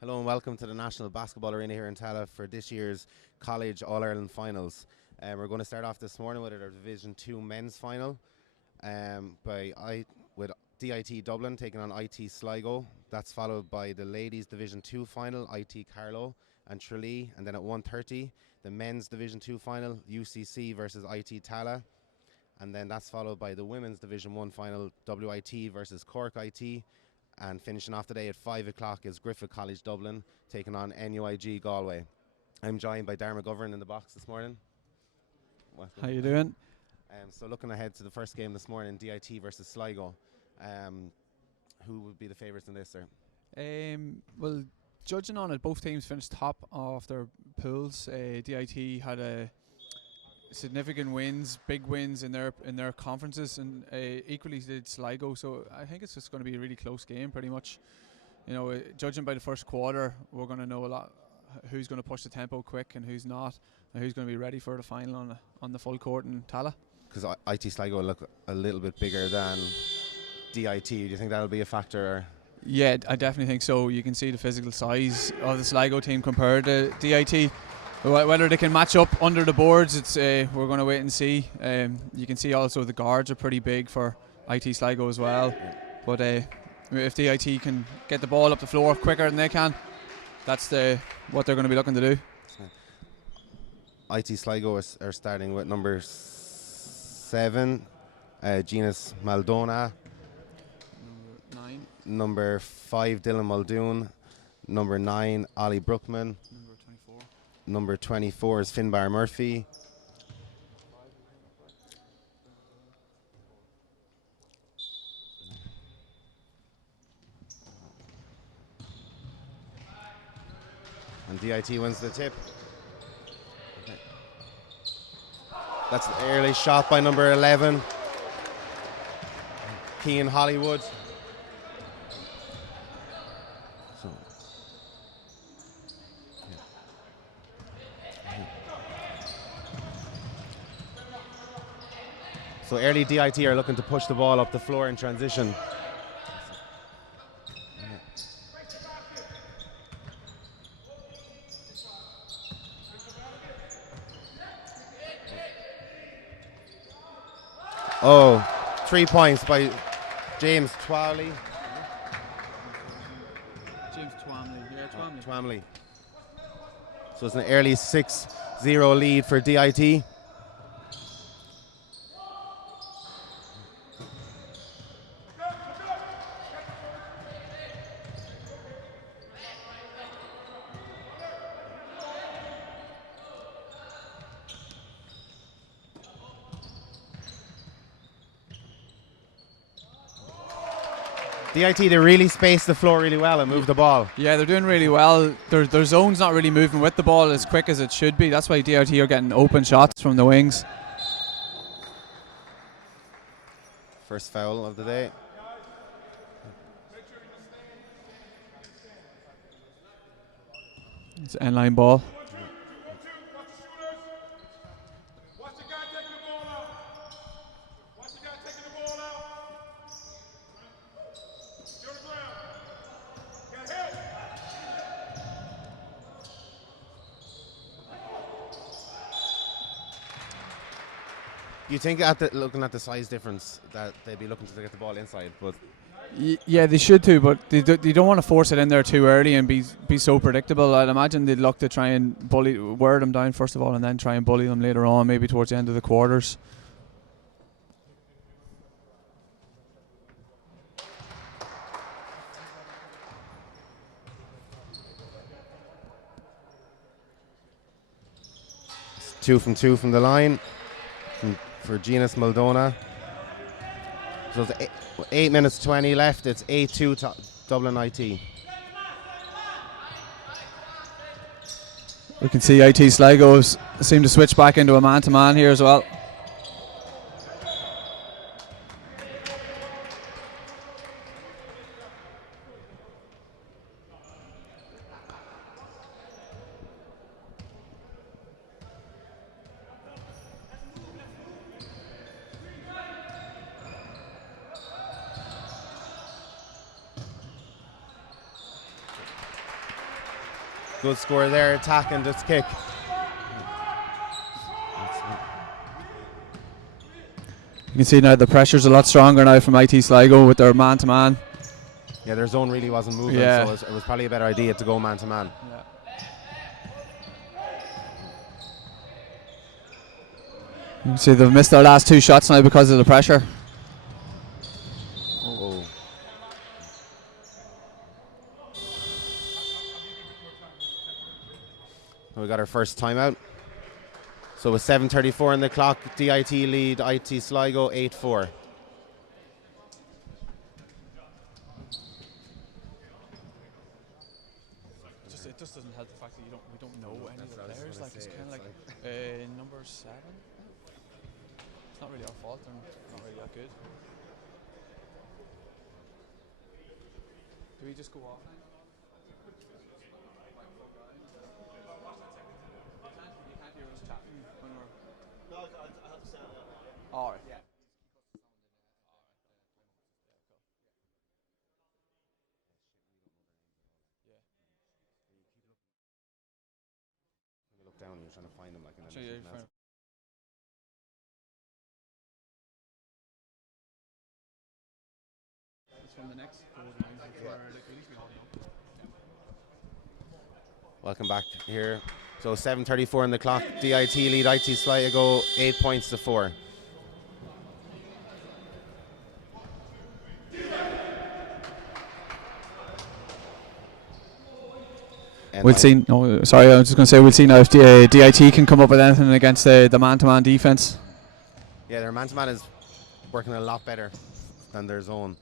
Hello and welcome to the National Basketball Arena here in Tallaght for this year's College All-Ireland Finals. We're going to start off this morning with our Division 2 men's final with DIT Dublin taking on IT Sligo. That's followed by the ladies Division 2 final, IT Carlow and Tralee. And then at 1:30, the men's Division 2 final, UCC versus IT Tallaght. And then that's followed by the women's Division 1 final, WIT versus Cork IT. And finishing off the day at 5 o'clock is Griffith College Dublin taking on NUIG Galway. I'm joined by Darren McGovern in the box this morning. Welcome. How you doing? So looking ahead to the first game this morning, DIT versus Sligo. Who would be the favourites in this, sir? Well, judging on it, both teams finished top of their pools. DIT had a significant wins, big wins in their conferences, and equally did Sligo. So I think it's just going to be a really close game, pretty much. You know, judging by the first quarter, we're going to know a lot who's going to push the tempo quick and who's not, and who's going to be ready for the final on the full court in Tallaght. Because IT Sligo look a little bit bigger than DIT. Do you think that'll be a factor? Or? Yeah, I definitely think so. You can see the physical size of the Sligo team compared to DIT. Whether they can match up under the boards, it's we're going to wait and see. You can see also the guards are pretty big for IT Sligo as well. But if DIT can get the ball up the floor quicker than they can, that's what they're going to be looking to do. IT Sligo are starting with number 7, Genus Maldona. Number 9. Number 5, Dylan Muldoon. Number 9, Ollie Brookman. Number 24 is Finbar Murphy. And DIT wins the tip. Okay. That's an early shot by number 11, Kean Hollywood. So early DIT are looking to push the ball up the floor in transition. Oh, 3 points by James Twamley. Twamley. So it's an early 6-0 lead for DIT. DIT, they really space the floor really well and move the ball. Yeah, they're doing really well. Their zone's not really moving with the ball as quick as it should be. That's why DIT are getting open shots from the wings. First foul of the day. It's an end-line ball. You think looking at the size difference that they'd be looking to get the ball inside, but yeah, they should too, but they don't want to force it in there too early and be so predictable. I'd imagine they'd look to try and wear them down first of all, and then try and bully them later on, maybe towards the end of the quarters. It's 2 from 2 from the line. For Genus Maldona. So it's 8 minutes 20 left. It's 8-2 to Dublin IT. We can see IT Sligo seem to switch back into a man-to-man here as well. Good score there, attack and just kick. You can see now the pressure's a lot stronger now from IT Sligo with their man-to-man. Yeah, their zone really wasn't moving, Yeah. so it was probably a better idea to go man-to-man. Yeah. You can see they've missed their last 2 shots now because of the pressure. Oh. So we got our first timeout. So with 7:34 on the clock, DIT lead IT Sligo 8-4. It just doesn't help the fact that we don't know any of the players. Like it's kind of like number 7. It's not really our fault. They're not really that good. Do we just go off? You can't hear us chatting when we're. No, I have to say that. All right. Yeah. Look down, you're trying to find them like an Actually, from the next Welcome back here. So 7:34 on the clock. DIT lead IT Sligo 8 points to 4. We'll see. No, sorry, I was just going to say we'll see now if DIT can come up with anything against the man-to-man defense. Yeah, their man-to-man is working a lot better than their zone.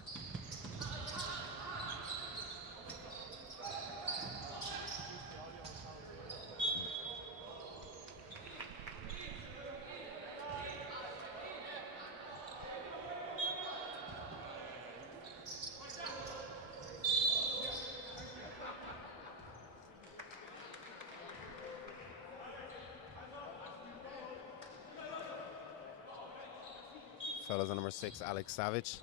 Fellas on number 6, Alex Savage.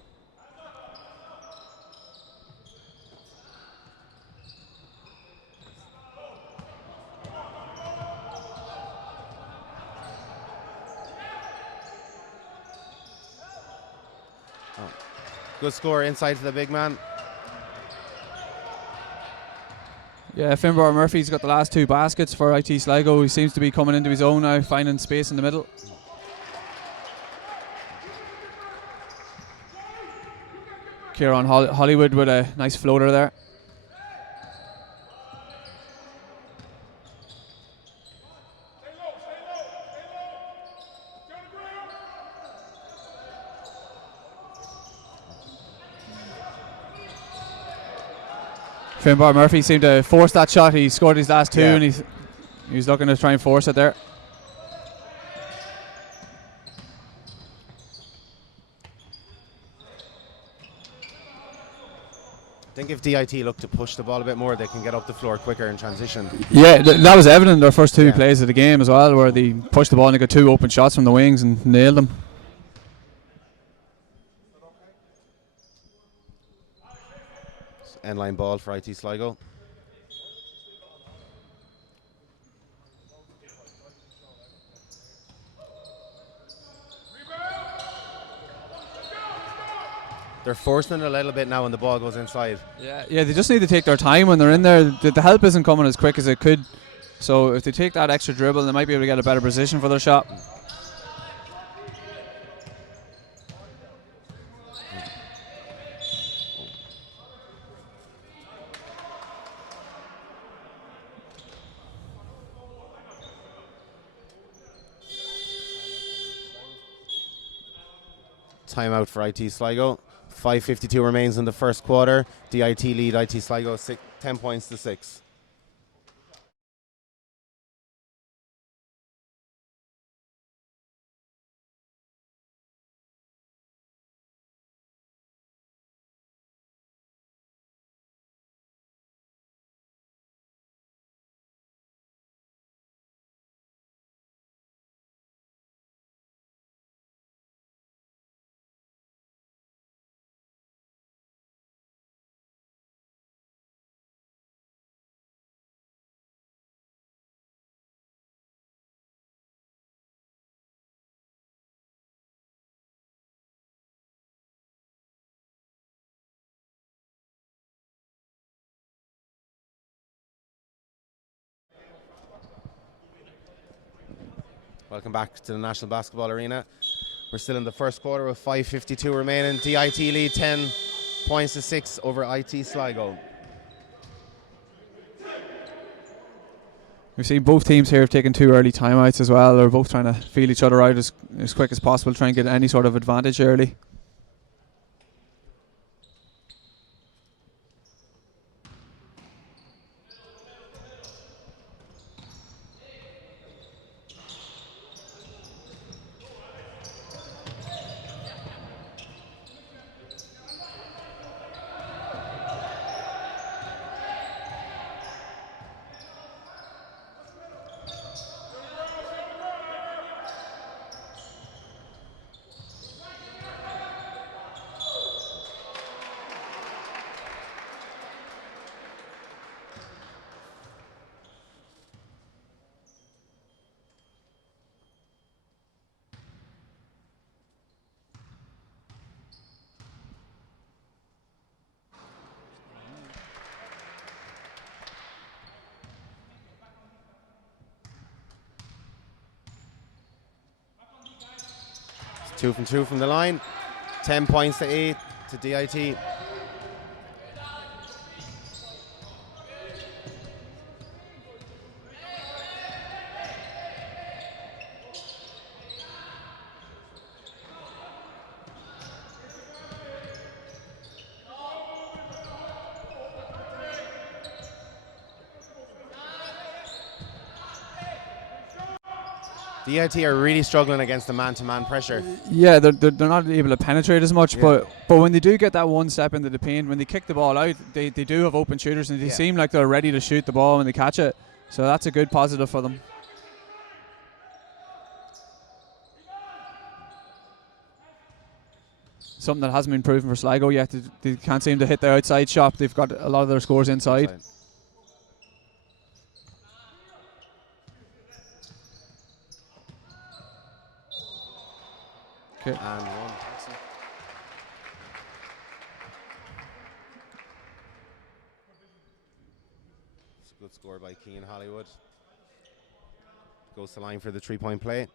Good score inside to the big man. Yeah, Finbar Murphy's got the last 2 baskets for IT Sligo. He seems to be coming into his own now, finding space in the middle. Kieran Hollywood with a nice floater there. Finbar Murphy seemed to force that shot. He scored his last 2 and he was looking to try and force it there. I think if DIT look to push the ball a bit more, they can get up the floor quicker in transition. Yeah, that was evident in their first 2 plays of the game as well, where they pushed the ball and they got 2 open shots from the wings and nailed them. End line ball for IT Sligo. They're forcing it a little bit now when the ball goes inside. Yeah, they just need to take their time when they're in there. The help isn't coming as quick as it could. So if they take that extra dribble, they might be able to get a better position for their shot. Timeout for IT Sligo. 5:52 remains in the first quarter. DIT lead IT Sligo 10 points to 6. Welcome back to the National Basketball Arena. We're still in the first quarter with 5:52 remaining. DIT lead 10 points to 6 over IT Sligo. We've seen both teams here have taken 2 early timeouts as well. They're both trying to feel each other out as quick as possible, try and get any sort of advantage early. Two from two from the line. 10 points to 8 to DIT. DIT are really struggling against the man-to-man pressure. Yeah, they're not able to penetrate as much, Yeah. but when they do get that one step into the paint, when they kick the ball out, they do have open shooters, and they seem like they're ready to shoot the ball when they catch it. So that's a good positive for them. Something that hasn't been proven for Sligo yet. They can't seem to hit the outside shot. They've got a lot of their scores inside. Okay. And one. It's a good score by Cian Hollywood. Goes to line for the 3-point play.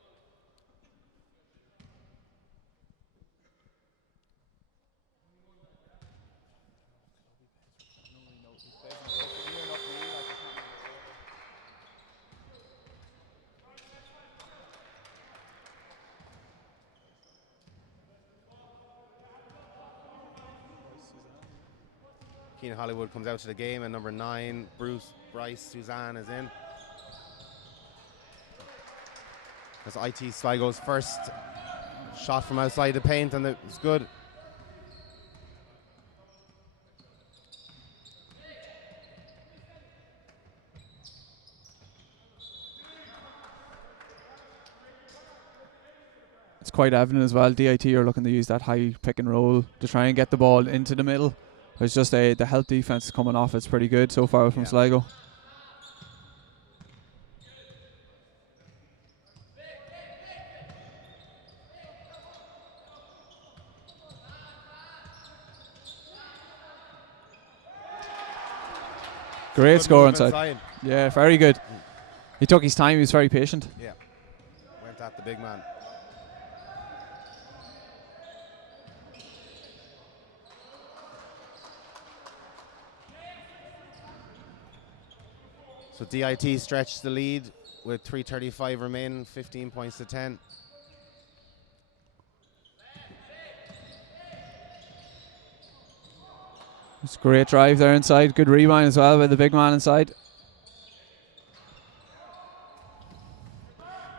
Cian Hollywood comes out to the game, and number 9, Bryce Suzanne is in. That's IT Sligo's first shot from outside the paint, and it's good. It's quite evident as well. DIT are looking to use that high pick and roll to try and get the ball into the middle. It's just the help defense coming off. It's pretty good so far from Sligo. Great score inside. Yeah, very good. He took his time. He was very patient. Yeah. Went at the big man. So DIT stretched the lead with 3:35 remaining, 15 points to 10. It's a great drive there inside. Good rebound as well by the big man inside.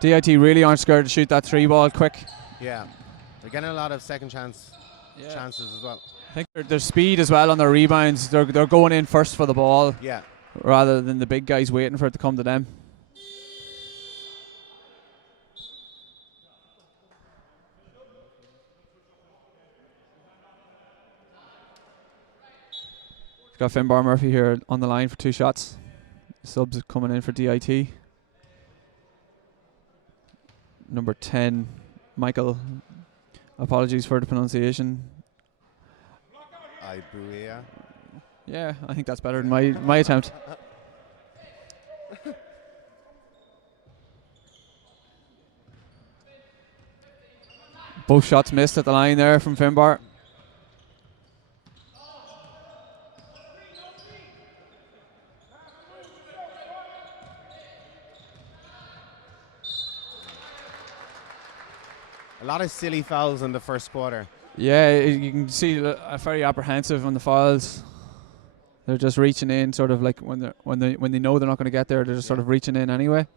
DIT really aren't scared to shoot that 3 ball quick. Yeah, they're getting a lot of second chances as well. I think their speed as well on their rebounds. They're going in first for the ball. Yeah. Rather than the big guys waiting for it to come to them. We've got Finbar Murphy here on the line for 2 shots. Subs coming in for DIT. Number 10, Michael. Apologies for the pronunciation. Ibuia. Yeah, I think that's better than my attempt. Both shots missed at the line there from Finbar. A lot of silly fouls in the first quarter. Yeah, you can see very apprehensive on the fouls. They're just reaching in, sort of like when they know they're not going to get there, they're just sort of reaching in anyway.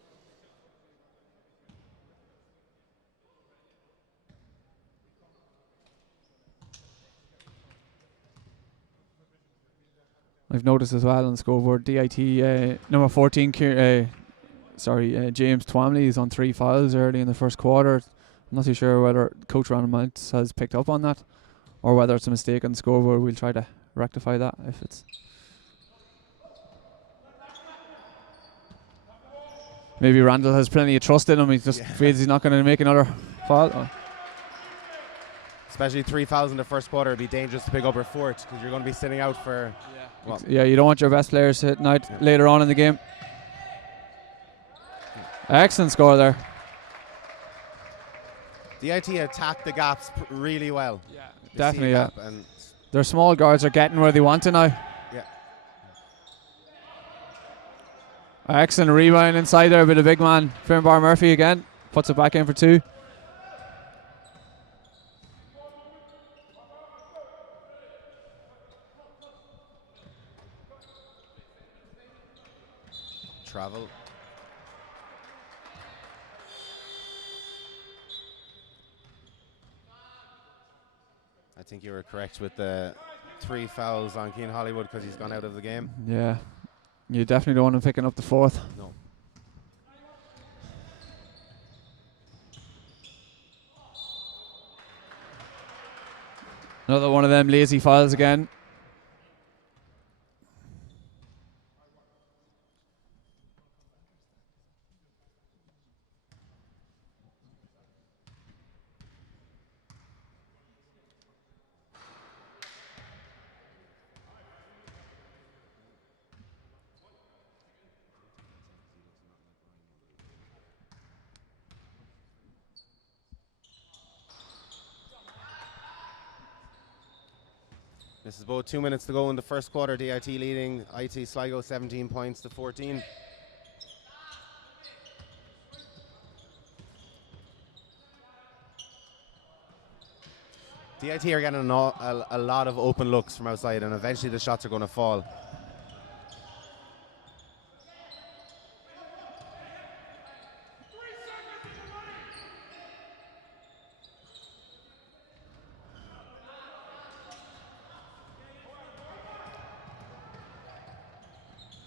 I've noticed as well on the scoreboard, DIT number 14, James Twamley is on 3 fouls early in the first quarter. I'm not too sure whether Coach Ronald Mounts has picked up on that or whether it's a mistake on the scoreboard. We'll try to rectify that if it's... Maybe Randall has plenty of trust in him. He just feels he's not going to make another foul. Oh. Especially 3 fouls in the first quarter, it'd be dangerous to pick up your 4th because you're going to be sitting out for... Yeah, you don't want your best players hitting out later on in the game. Excellent score there. DIT attacked the gaps really well. Yeah, definitely, yeah. And their small guards are getting where they want to now. Yeah. Excellent rebound inside there by the big man, Finbar Murphy again. Puts it back in for 2. Travel. I think you were correct with the 3 fouls on Keane Hollywood because he's gone out of the game. Yeah, you definitely don't want him picking up the 4th. No. Another one of them lazy fouls again. This is about 2 minutes to go in the first quarter. DIT leading IT Sligo 17 points to 14. DIT are getting a lot of open looks from outside, and eventually the shots are going to fall.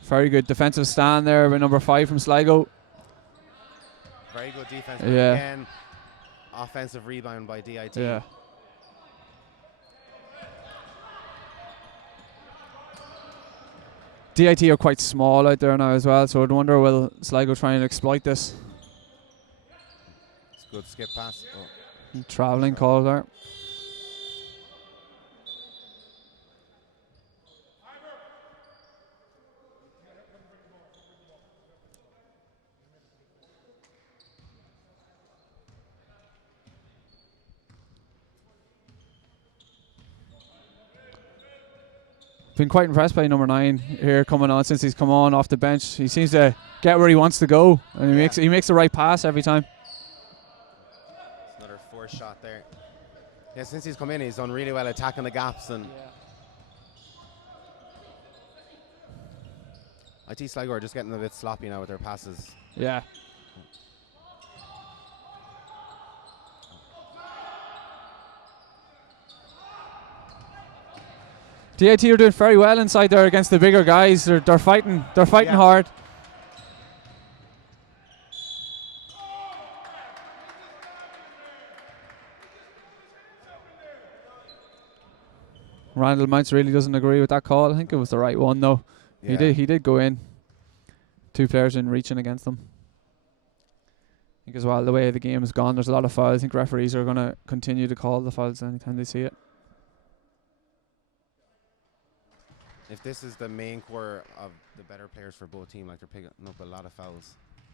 Very good defensive stand there by number 5 from Sligo. Very good defense. Yeah. Again, offensive rebound by DIT. Yeah. DIT are quite small out there now as well, so I'd wonder will Sligo try and exploit this. It's a good skip pass. Oh. Travelling call there. Been quite impressed by number 9 here coming on since he's come on off the bench. He seems to get where he wants to go, and he makes the right pass every time. It's another 4 shot there. Yeah, since he's come in, he's done really well attacking the gaps, and IT Sligo are just getting a bit sloppy now with their passes. Yeah. DIT are doing very well inside there against the bigger guys. They're fighting hard. Randall Mounts really doesn't agree with that call. I think it was the right one though. Yeah. He did go in. 2 players in reaching against them. I think as well the way the game has gone, there's a lot of fouls. I think referees are going to continue to call the fouls anytime they see it. If this is the main core of the better players for both teams, like they're picking up a lot of fouls.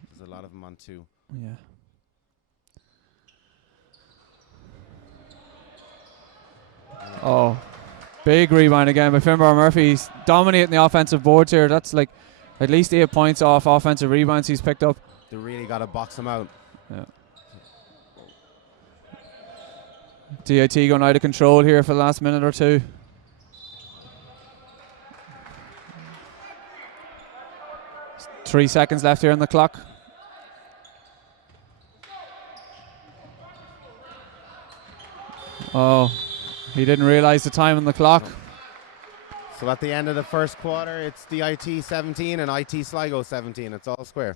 There's a lot of them on 2. Yeah. Oh, big rebound again by Finbar Murphy. He's dominating the offensive boards here. That's like at least 8 points off offensive rebounds he's picked up. They really got to box him out. Yeah. DIT going out of control here for the last minute or two. Three seconds left here on the clock. Oh, he didn't realize the time on the clock. So at the end of the first quarter, it's DIT 17 and IT Sligo 17. It's all square.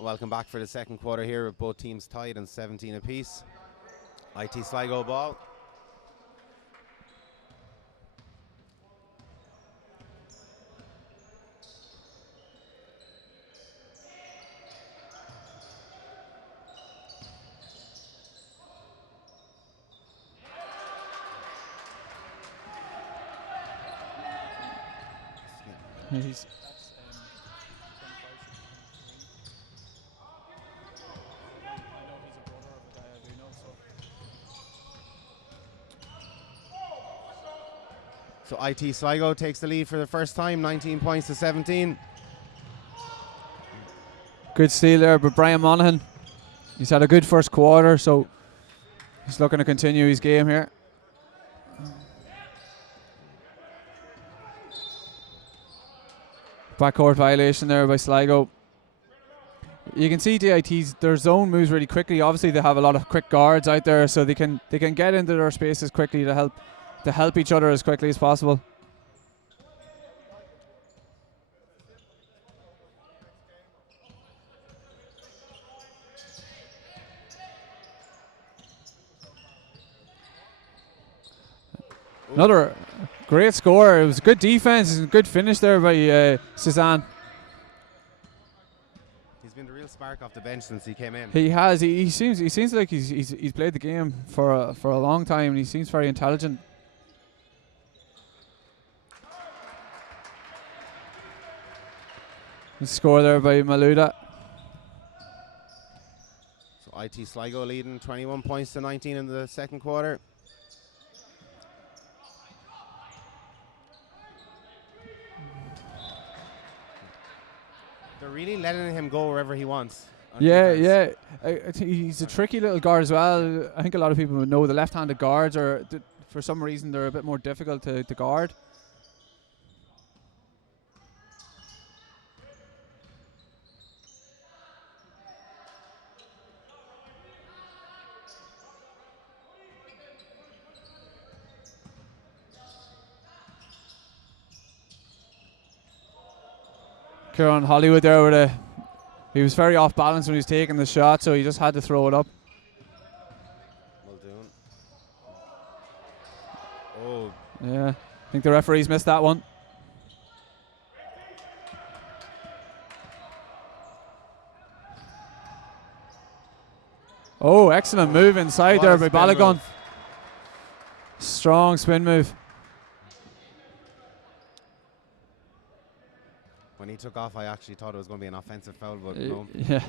Welcome back for the second quarter here with both teams tied and 17 apiece. IT Sligo ball. He's So IT Sligo takes the lead for the first time, 19 points to 17. good steal there, but Brian Monaghan, he's had a good first quarter, so he's looking to continue his game here. Backcourt violation there by Sligo. You can see their zone moves really quickly. Obviously, they have a lot of quick guards out there, so they can get into their spaces quickly to help each other as quickly as possible. Another great score. It was good defense and good finish there by Cezanne. He's been the real spark off the bench since he came in. He has. He seems like he's played the game for a long time, and he seems very intelligent. The score there by Maluda. So IT Sligo leading 21 points to 19 in the second quarter. They're really letting him go wherever he wants. Yeah. I think he's a tricky little guard as well. I think a lot of people would know the left-handed guards are, for some reason, they're a bit more difficult to guard. Kieran Hollywood there he was very off balance when he was taking the shot, so he just had to throw it up. Well done. Oh. Yeah, I think the referees missed that one. Oh, excellent move inside there by Balogun. Strong spin move. When he took off, I actually thought it was going to be an offensive foul, but no. Yeah.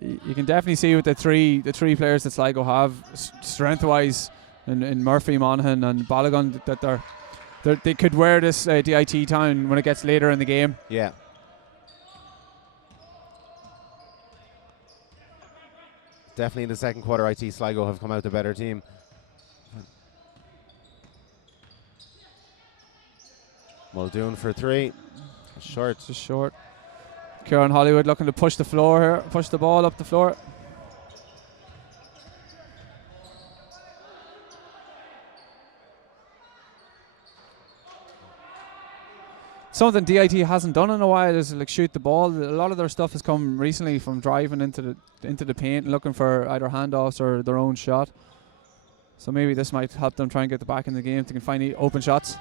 You can definitely see with the three players that Sligo have strength-wise in Murphy, Monaghan and Balogun that they could wear this DIT down when it gets later in the game. Yeah. Definitely in the second quarter, IT Sligo have come out the better team. Muldoon for 3. Short. Just short. Kieran Hollywood looking to push the floor here, push the ball up the floor. Something DIT hasn't done in a while is like shoot the ball. A lot of their stuff has come recently from driving into the paint and looking for either handoffs or their own shot. So maybe this might help them try and get the back in the game if they can find open shots.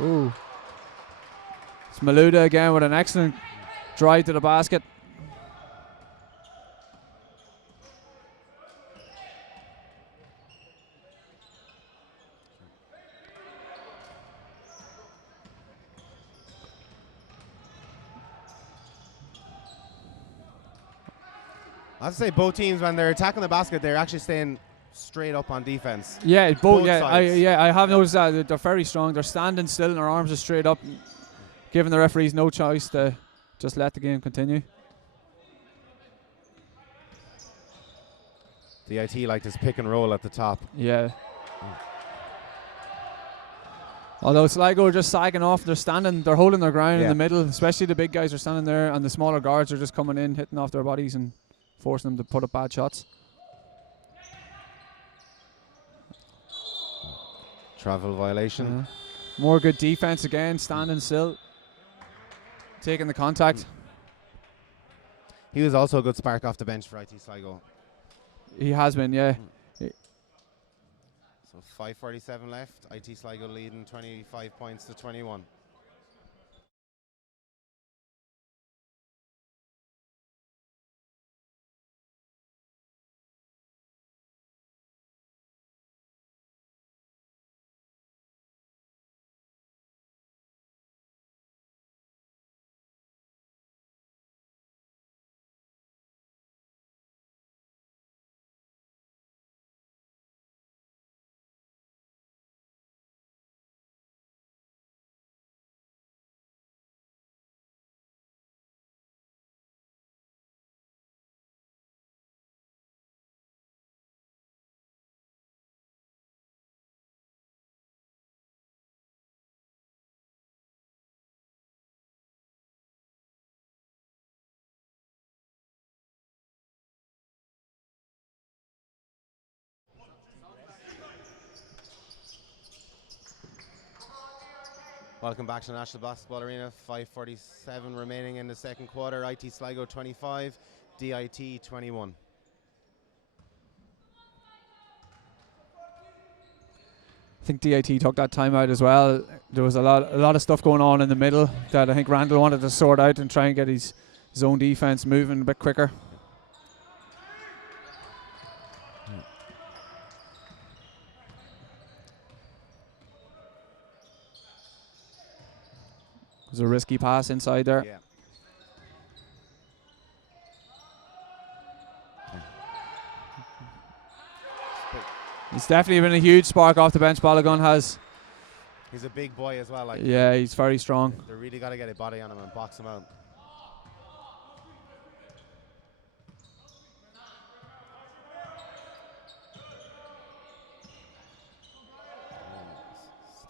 Ooh. It's Maluda again with an excellent drive to the basket. I have to say, both teams, when they're attacking the basket, they're actually staying straight up on defense. Yeah, both sides. I have noticed that they're very strong. They're standing still and their arms are straight up, giving the referees no choice to just let the game continue. The IT like this pick and roll at the top. Yeah. Although Sligo are just sagging off, they're holding their ground in the middle, especially the big guys are standing there and the smaller guards are just coming in, hitting off their bodies and forcing them to put up bad shots. Travel violation. More good defense again, standing still, taking the contact. He was also a good spark off the bench for IT Sligo. He has been, yeah. So 5:47 left. IT Sligo leading 25 points to 21. Welcome back to the National Basketball Arena. 5:47 remaining in the second quarter. IT Sligo 25, DIT 21. I think DIT took that timeout as well. There was a lot of stuff going on in the middle that I think Randall wanted to sort out and try and get his own defense moving a bit quicker. It was a risky pass inside there. Yeah. It's definitely been a huge spark off the bench. Balogun has. He's a big boy as well. Yeah, he's very strong. They really got to get a body on him and box him out.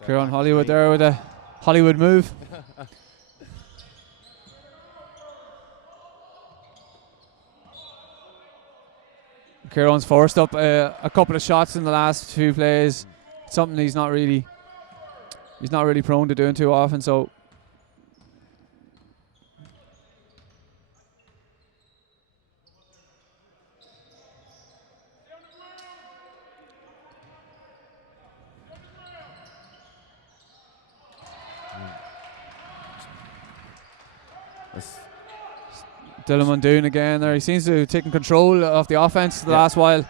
Kieran Hollywood there with a Hollywood move. Kieran's forced up a couple of shots in the last few plays. Something he's not really prone to doing too often. So Dylan Muldoon again there. He seems to have taken control of the offense the last while.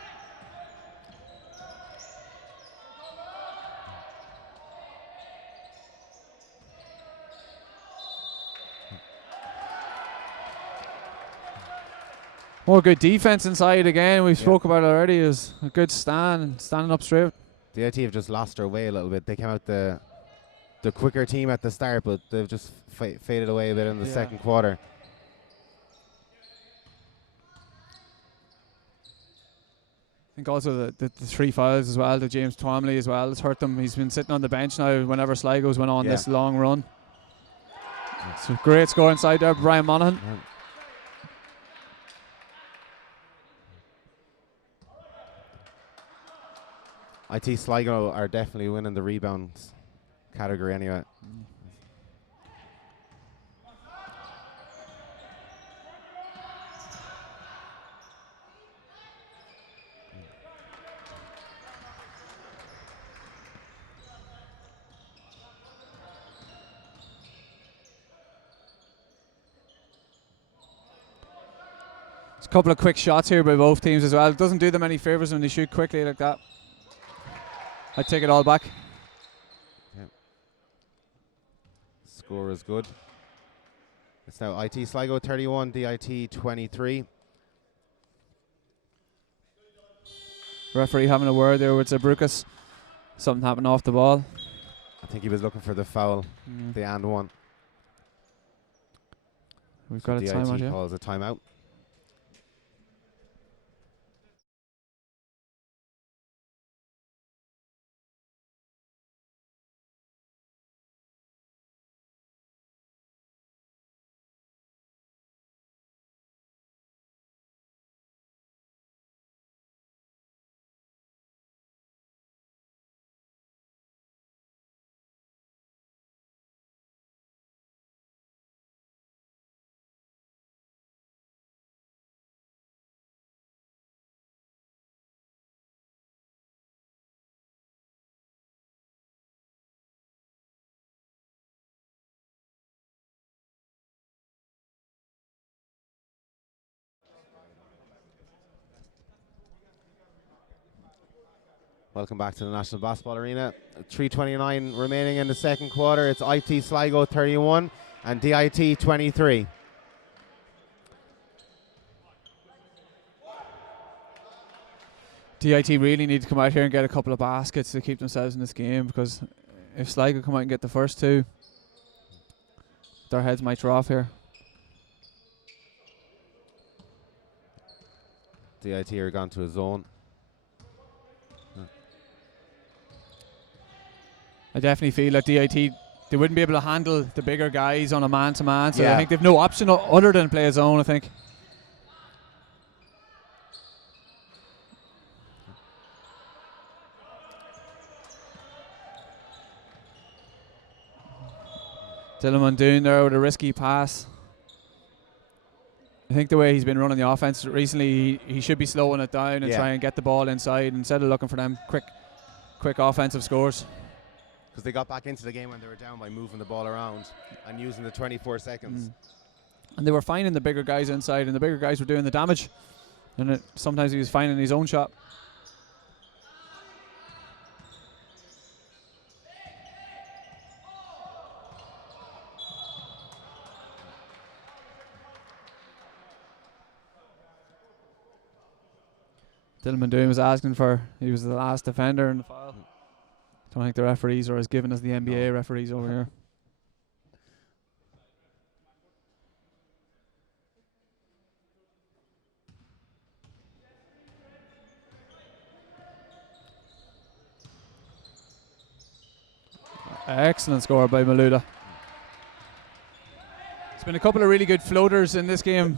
More good defense inside again. We spoke about it already. It was a good standing up straight. DIT have just lost their way a little bit. They came out the quicker team at the start, but they've just faded away a bit in the second quarter. I think also the 3 fouls as well, the James Twomley as well, has hurt them. He's been sitting on the bench now whenever Sligo's went on this long run. It's a great score inside there, Brian Monaghan. IT Sligo are definitely winning the rebounds category anyway. There's a couple of quick shots here by both teams as well. It doesn't do them any favours when they shoot quickly like that. I take it all back. Score is good. It's now IT Sligo 31, DIT 23. Referee having a word there with Zabrukas. Something happened off the ball. I think he was looking for the foul, the and one. We've got a timeout. DIT calls a timeout. Welcome back to the National Basketball Arena. 3:29 remaining in the second quarter. It's IT Sligo 31 and DIT 23. DIT really need to come out here and get a couple of baskets to keep themselves in this game, because if Sligo come out and get the first two, their heads might drop here. DIT are gone to a zone. I definitely feel that DIT, they wouldn't be able to handle the bigger guys on a man-to-man, so I think they've no option other than play a zone, I think. Dylan Muldoon there with a risky pass. I think the way he's been running the offense recently, he should be slowing it down and try and get the ball inside instead of looking for them quick offensive scores. Because they got back into the game when they were down by moving the ball around and using the 24 seconds. And they were finding the bigger guys inside, and the bigger guys were doing the damage. And sometimes he was finding his own shot. Dylan Muldoon was asking for, he was the last defender in the foul. Don't think the referees are as given as the NBA referees over here. Excellent score by Maluda. It's been a couple of really good floaters in this game.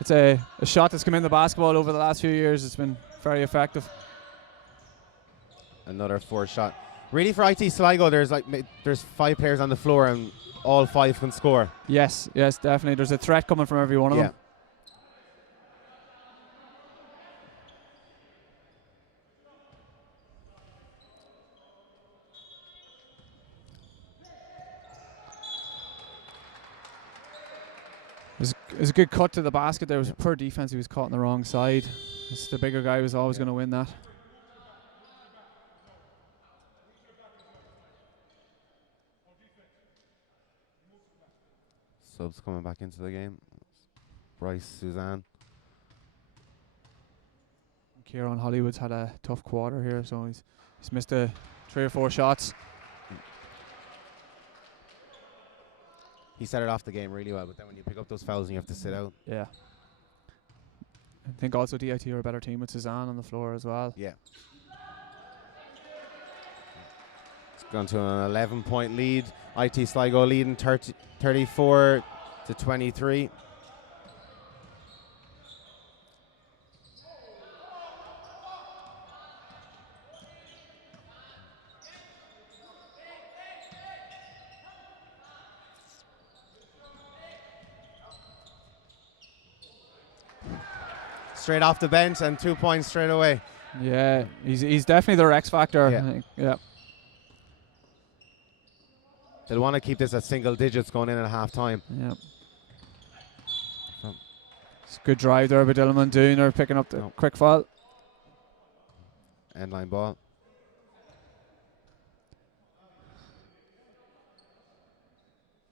It's a shot that's come in the basketball over the last few years. It's been very effective. Another 4 shot. Really, for IT Sligo, there's 5 players on the floor and all 5 can score. Yes, definitely. There's a threat coming from every one of them. It was a good cut to the basket. There was a poor defense. He was caught on the wrong side. The bigger guy was always going to win that. Subs coming back into the game. Bryce, Suzanne. Kieran Hollywood's had a tough quarter here, so he's missed 3 or 4 shots. He set it off the game really well, but then when you pick up those fouls and you have to sit out. Yeah. I think also DIT are a better team with Suzanne on the floor as well. Yeah. It's gone to an 11-point lead. IT Sligo leading 34-23. Straight off the bench and 2 points straight away. Yeah, he's definitely their X factor. Yeah. I think. Yeah. They'll want to keep this at single digits going in at half time. Yeah. It's a good drive there by Dylan Dooner picking up the quick foul. End line ball.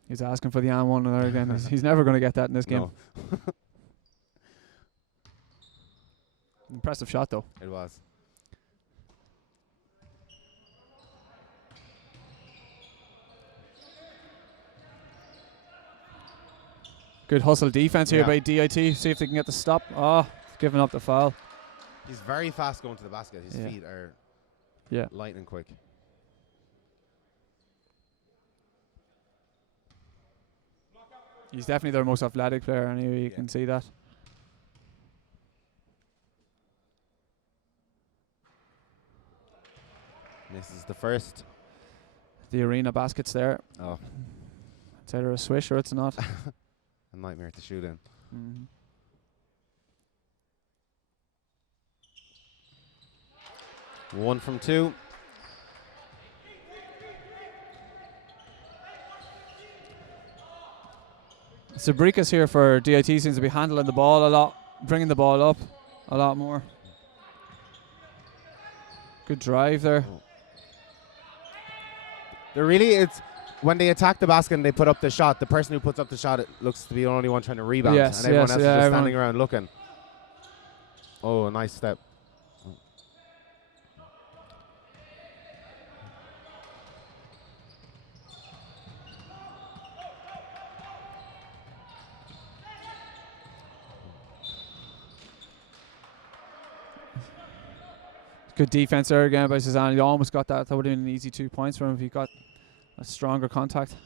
He's asking for the and one there again. He's never going to get that in this game. No. Impressive shot though. It was. Good hustle defense here by DIT. See if they can get the stop. Oh, giving up the foul. He's very fast going to the basket. His feet are lightning quick. He's definitely their most athletic player anyway, you can see that. Misses the first. The arena basket's there. Oh. It's either a swish or it's not. A nightmare to shoot in. One from 2. Sabrikas here for DIT seems to be handling the ball a lot, bringing the ball up a lot more. Good drive there. They're really, it's when they attack the basket and they put up the shot, the person who puts up the shot, it looks to be the only one trying to rebound. Yes, and everyone else is just everyone standing around looking. Oh, a nice step. Good defense there again by Suzanne. He almost got that. That would have been an easy 2 points for him if he got a stronger contact.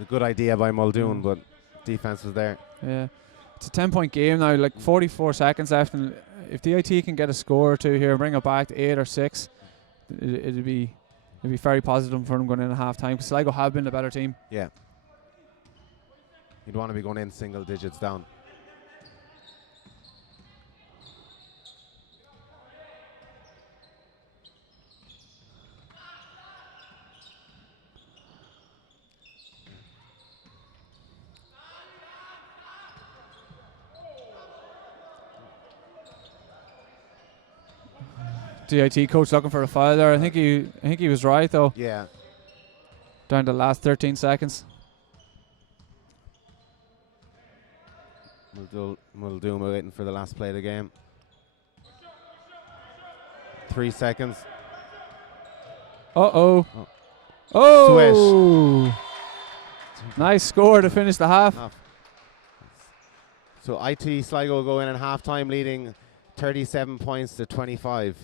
A good idea by Muldoon, but defense was there. Yeah. It's a 10-point game now, like 44 seconds left, and if DIT can get a score or 2 here, bring it back to 8 or 6, it'd be very positive for them going in at half time, because Sligo have been a better team. Yeah. You'd want to be going in single digits down. DIT coach looking for a foul there. I think he was right though. Yeah. Down to the last 13 seconds. Muldoon waiting for the last play of the game. 3 seconds. Oh. Oh. Nice score to finish the half. So IT Sligo go in at halftime leading 37 points to 25.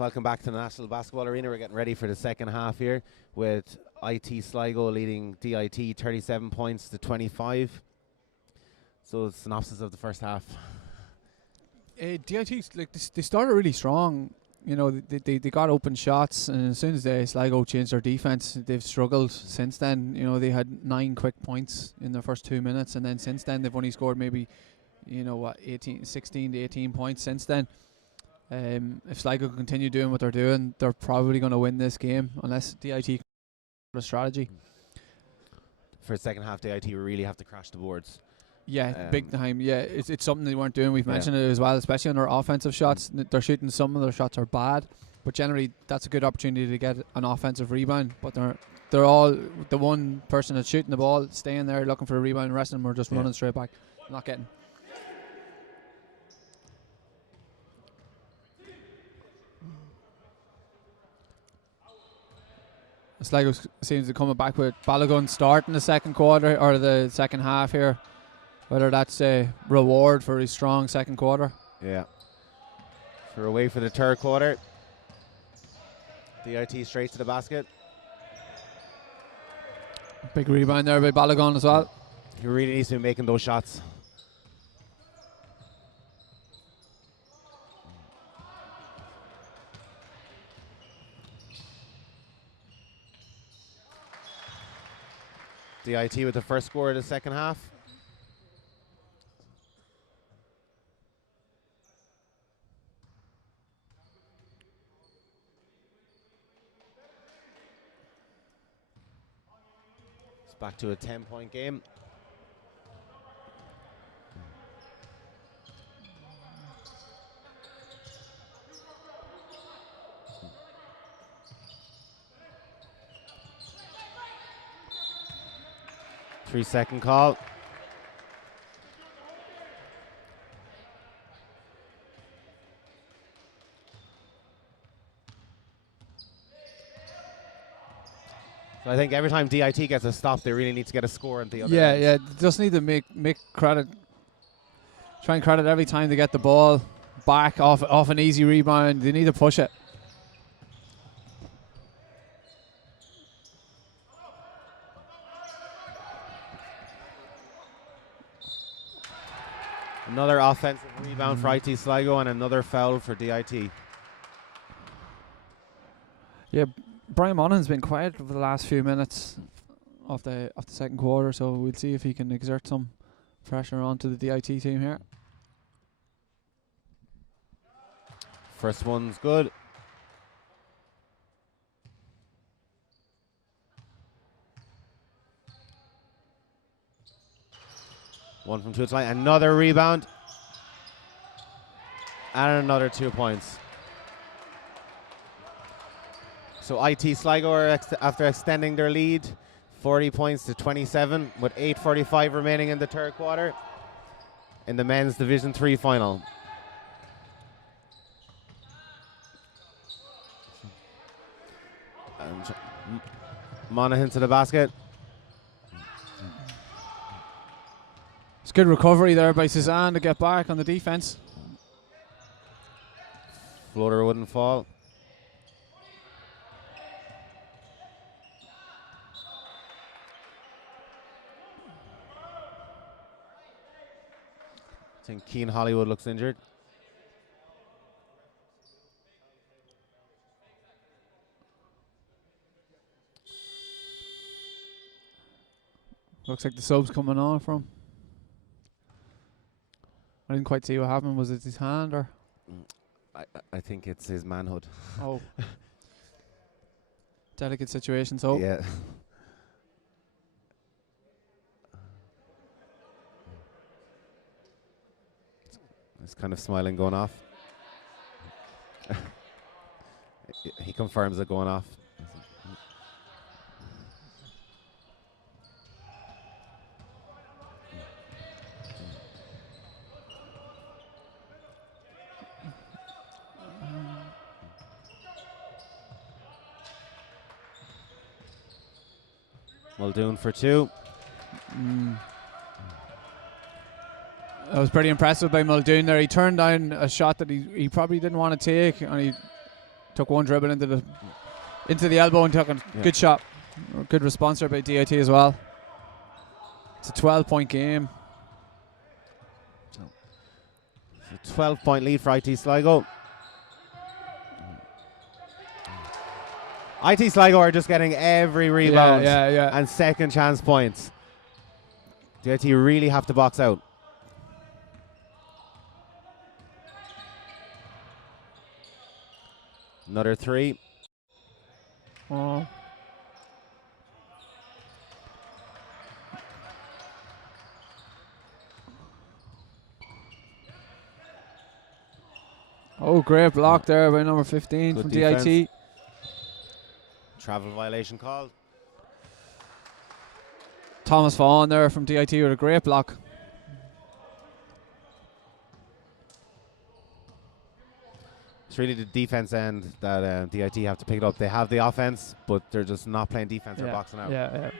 Welcome back to the National Basketball Arena. We're getting ready for the second half here with IT Sligo leading DIT 37 points to 25. So, synopsis of the first half. DIT, like they started really strong. You know, they got open shots, and as soon as Sligo changed their defense, they've struggled since then. You know, they had 9 quick points in their first 2 minutes, and then since then they've only scored maybe, 16 to 18 points since then. If Sligo continue doing what they're doing, they're probably going to win this game unless DIT a strategy. For the second half, DIT really have to crash the boards. Yeah, big time. Yeah, it's something they weren't doing. We've mentioned it as well, especially on their offensive shots. They're shooting, some of their shots are bad, but generally that's a good opportunity to get an offensive rebound. But they're all the one person that's shooting the ball, staying there looking for a rebound. The rest of them are just running straight back, not getting. Sligo seems to come back with Balogun starting the second quarter or the second half here. Whether that's a reward for his strong second quarter. Yeah. So we're away for the third quarter. DIT straight to the basket. Big rebound there by Balogun as well. He really needs to be making those shots. DIT with the first score of the second half. It's back to a 10-point game. Three-second call. So I think every time DIT gets a stop, they really need to get a score at the other end. Yeah, just need to make credit. Try and credit every time they get the ball back off an easy rebound. They need to push it. Another offensive rebound for IT Sligo and another foul for DIT. Yeah, Brian Monaghan's been quiet over the last few minutes of the second quarter, so we'll see if he can exert some pressure onto the DIT team here. First one's good. One from two tonight. Another rebound. And another 2 points. So IT Sligo are after extending their lead 40 points to 27 with 8:45 remaining in the third quarter in the men's Division 3 final. And Monaghan to the basket. It's good recovery there by Suzanne to get back on the defense. Floater wouldn't fall. I think Keane Hollywood looks injured. Looks like the sub's coming on for him. I didn't quite see what happened. Was it his hand or? I think it's his manhood. Oh. Delicate situation, so. Yeah. It's kind of smiling going off. He confirms it going off. Muldoon for two. That was pretty impressive by Muldoon there. He turned down a shot that he probably didn't want to take, and he took one dribble into the elbow and took a good shot. Good response there by DIT as well. It's a 12-point game. It's a 12-point lead for IT Sligo. IT Sligo are just getting every rebound and second chance points. DIT really have to box out. Another three. Oh. Oh, great block there by number 15 Good from defense. DIT. Travel violation called. Thomas Vaughan there from DIT with a great block. It's really the defense end that DIT have to pick it up. They have the offense, but they're just not playing defense. They're boxing out. Yeah.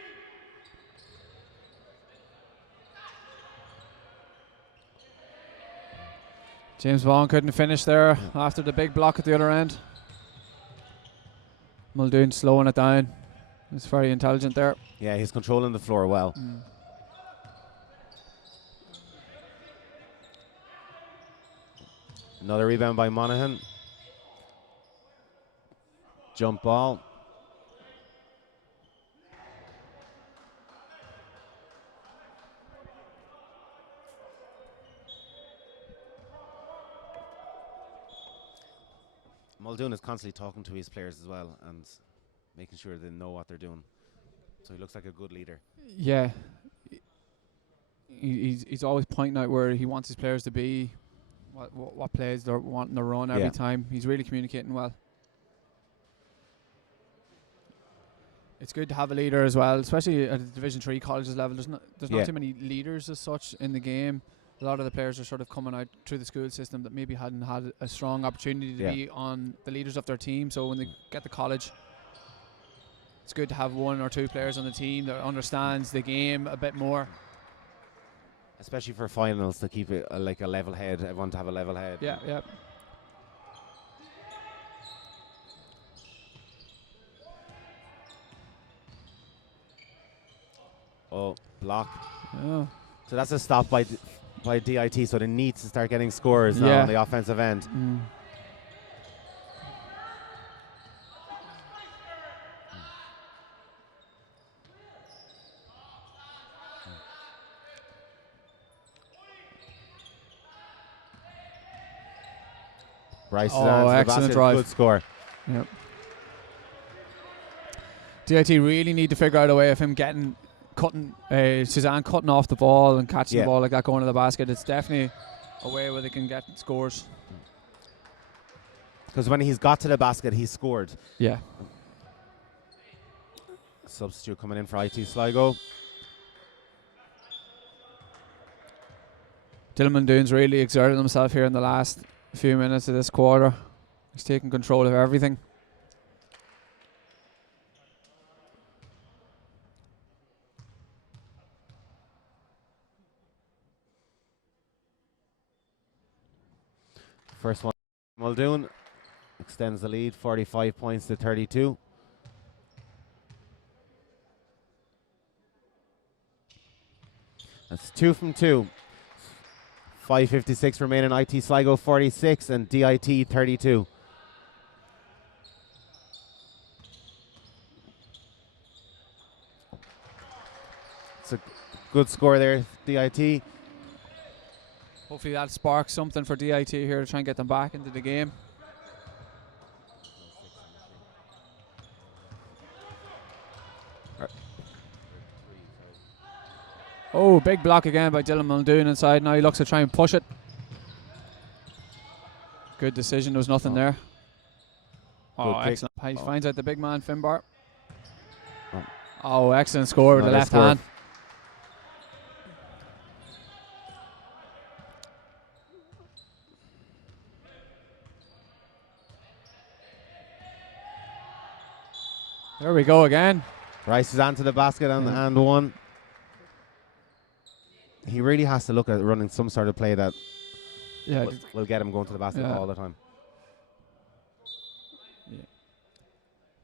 James Vaughan couldn't finish there after the big block at the other end. Muldoon slowing it down. He's very intelligent there. Yeah, he's controlling the floor well. Another rebound by Monaghan. Jump ball. Muldoon is constantly talking to his players as well and making sure they know what they're doing. So he looks like a good leader. Yeah. He's always pointing out where he wants his players to be, what plays they're wanting to run every time. He's really communicating well. It's good to have a leader as well, especially at the Division 3 colleges level. There's not too many leaders as such in the game. A lot of the players are sort of coming out through the school system that maybe hadn't had a strong opportunity to be on the leaders of their team. So when they get to college, it's good to have one or two players on the team that understands the game a bit more. Especially for finals, to keep it like a level head, everyone to have a level head. Yeah. Oh, block. Oh. So that's a stop by DIT, so they need to start getting scores now on the offensive end. Bryce is on to the basket. Drive. Good score. Yep. DIT really need to figure out a way of him cutting Suzanne cutting off the ball and catching the ball like that going to the basket. It's definitely a way where they can get scores. Because when he's got to the basket, he's scored. Yeah. Substitute coming in for IT Sligo. Dylan Muldoon's really exerted himself here in the last few minutes of this quarter. He's taking control of everything. First one, Muldoon extends the lead, 45 points to 32. That's 2 from 2. 5:56 remaining. IT Sligo 46 and DIT 32. It's a good score there, DIT. Hopefully that sparks something for DIT here to try and get them back into the game. Oh, big block again by Dylan Muldoon inside. Now he looks to try and push it. Good decision. There was nothing there. Oh, excellent. He finds out the big man, Finbar. Oh, excellent score with the left hand. There we go again. Rice is onto the basket and one. He really has to look at running some sort of play that will get him going to the basket all the time. Yeah,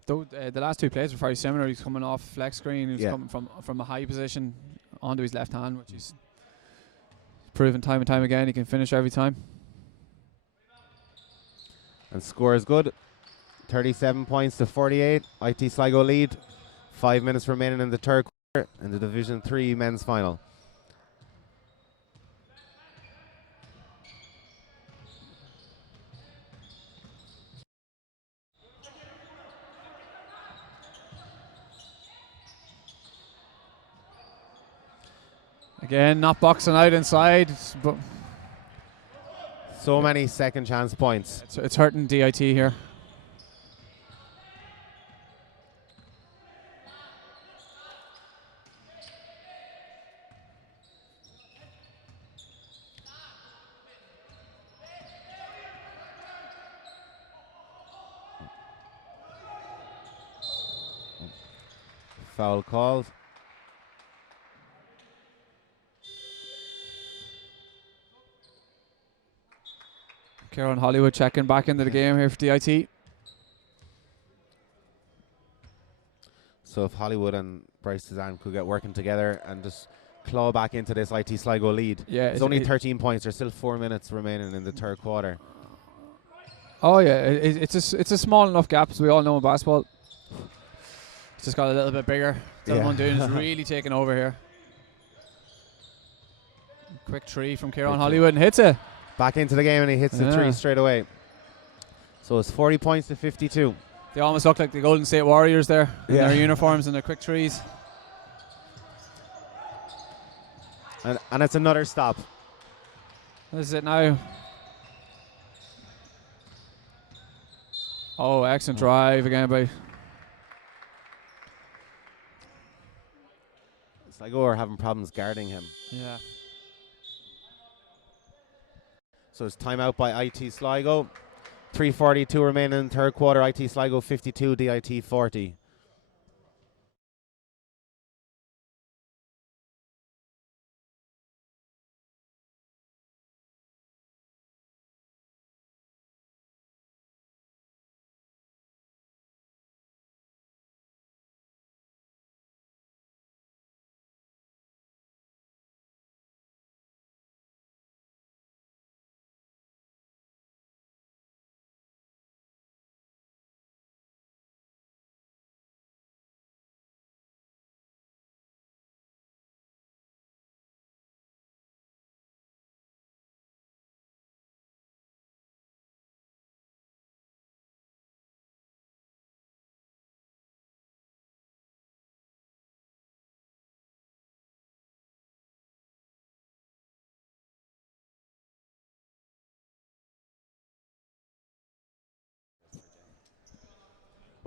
Though the last two plays were very similar. He's coming off flex screen. He's Yeah. coming from a high position onto his left hand, which is proven time and time again. He can finish every time. And score is good. 37 points to 48. IT Sligo lead. 5 minutes remaining in the third quarter in the Division 3 men's final. Again, not boxing out inside, but So many second chance points. it's hurting DIT here. Foul called. Kieran Hollywood checking back into the game here for DIT. So if Hollywood and Bryce Suzanne could get working together and just claw back into this IT Sligo lead. Yeah, It's only 13 points. There's still 4 minutes remaining in the third quarter. Oh yeah, it's a small enough gap, as we all know in basketball. It's just got a little bit bigger. Dublin is really taking over here. Quick three from Kieran Hollywood and hits it. Back into the game and he hits the three straight away. So it's 40 points to 52. They almost look like the Golden State Warriors there in their uniforms and their quick threes. And it's another stop. This is it now. Oh, excellent drive again by... Sligo are having problems guarding him. Yeah. So it's timeout by IT Sligo. 3:42 remaining in the third quarter. IT Sligo 52, DIT 40.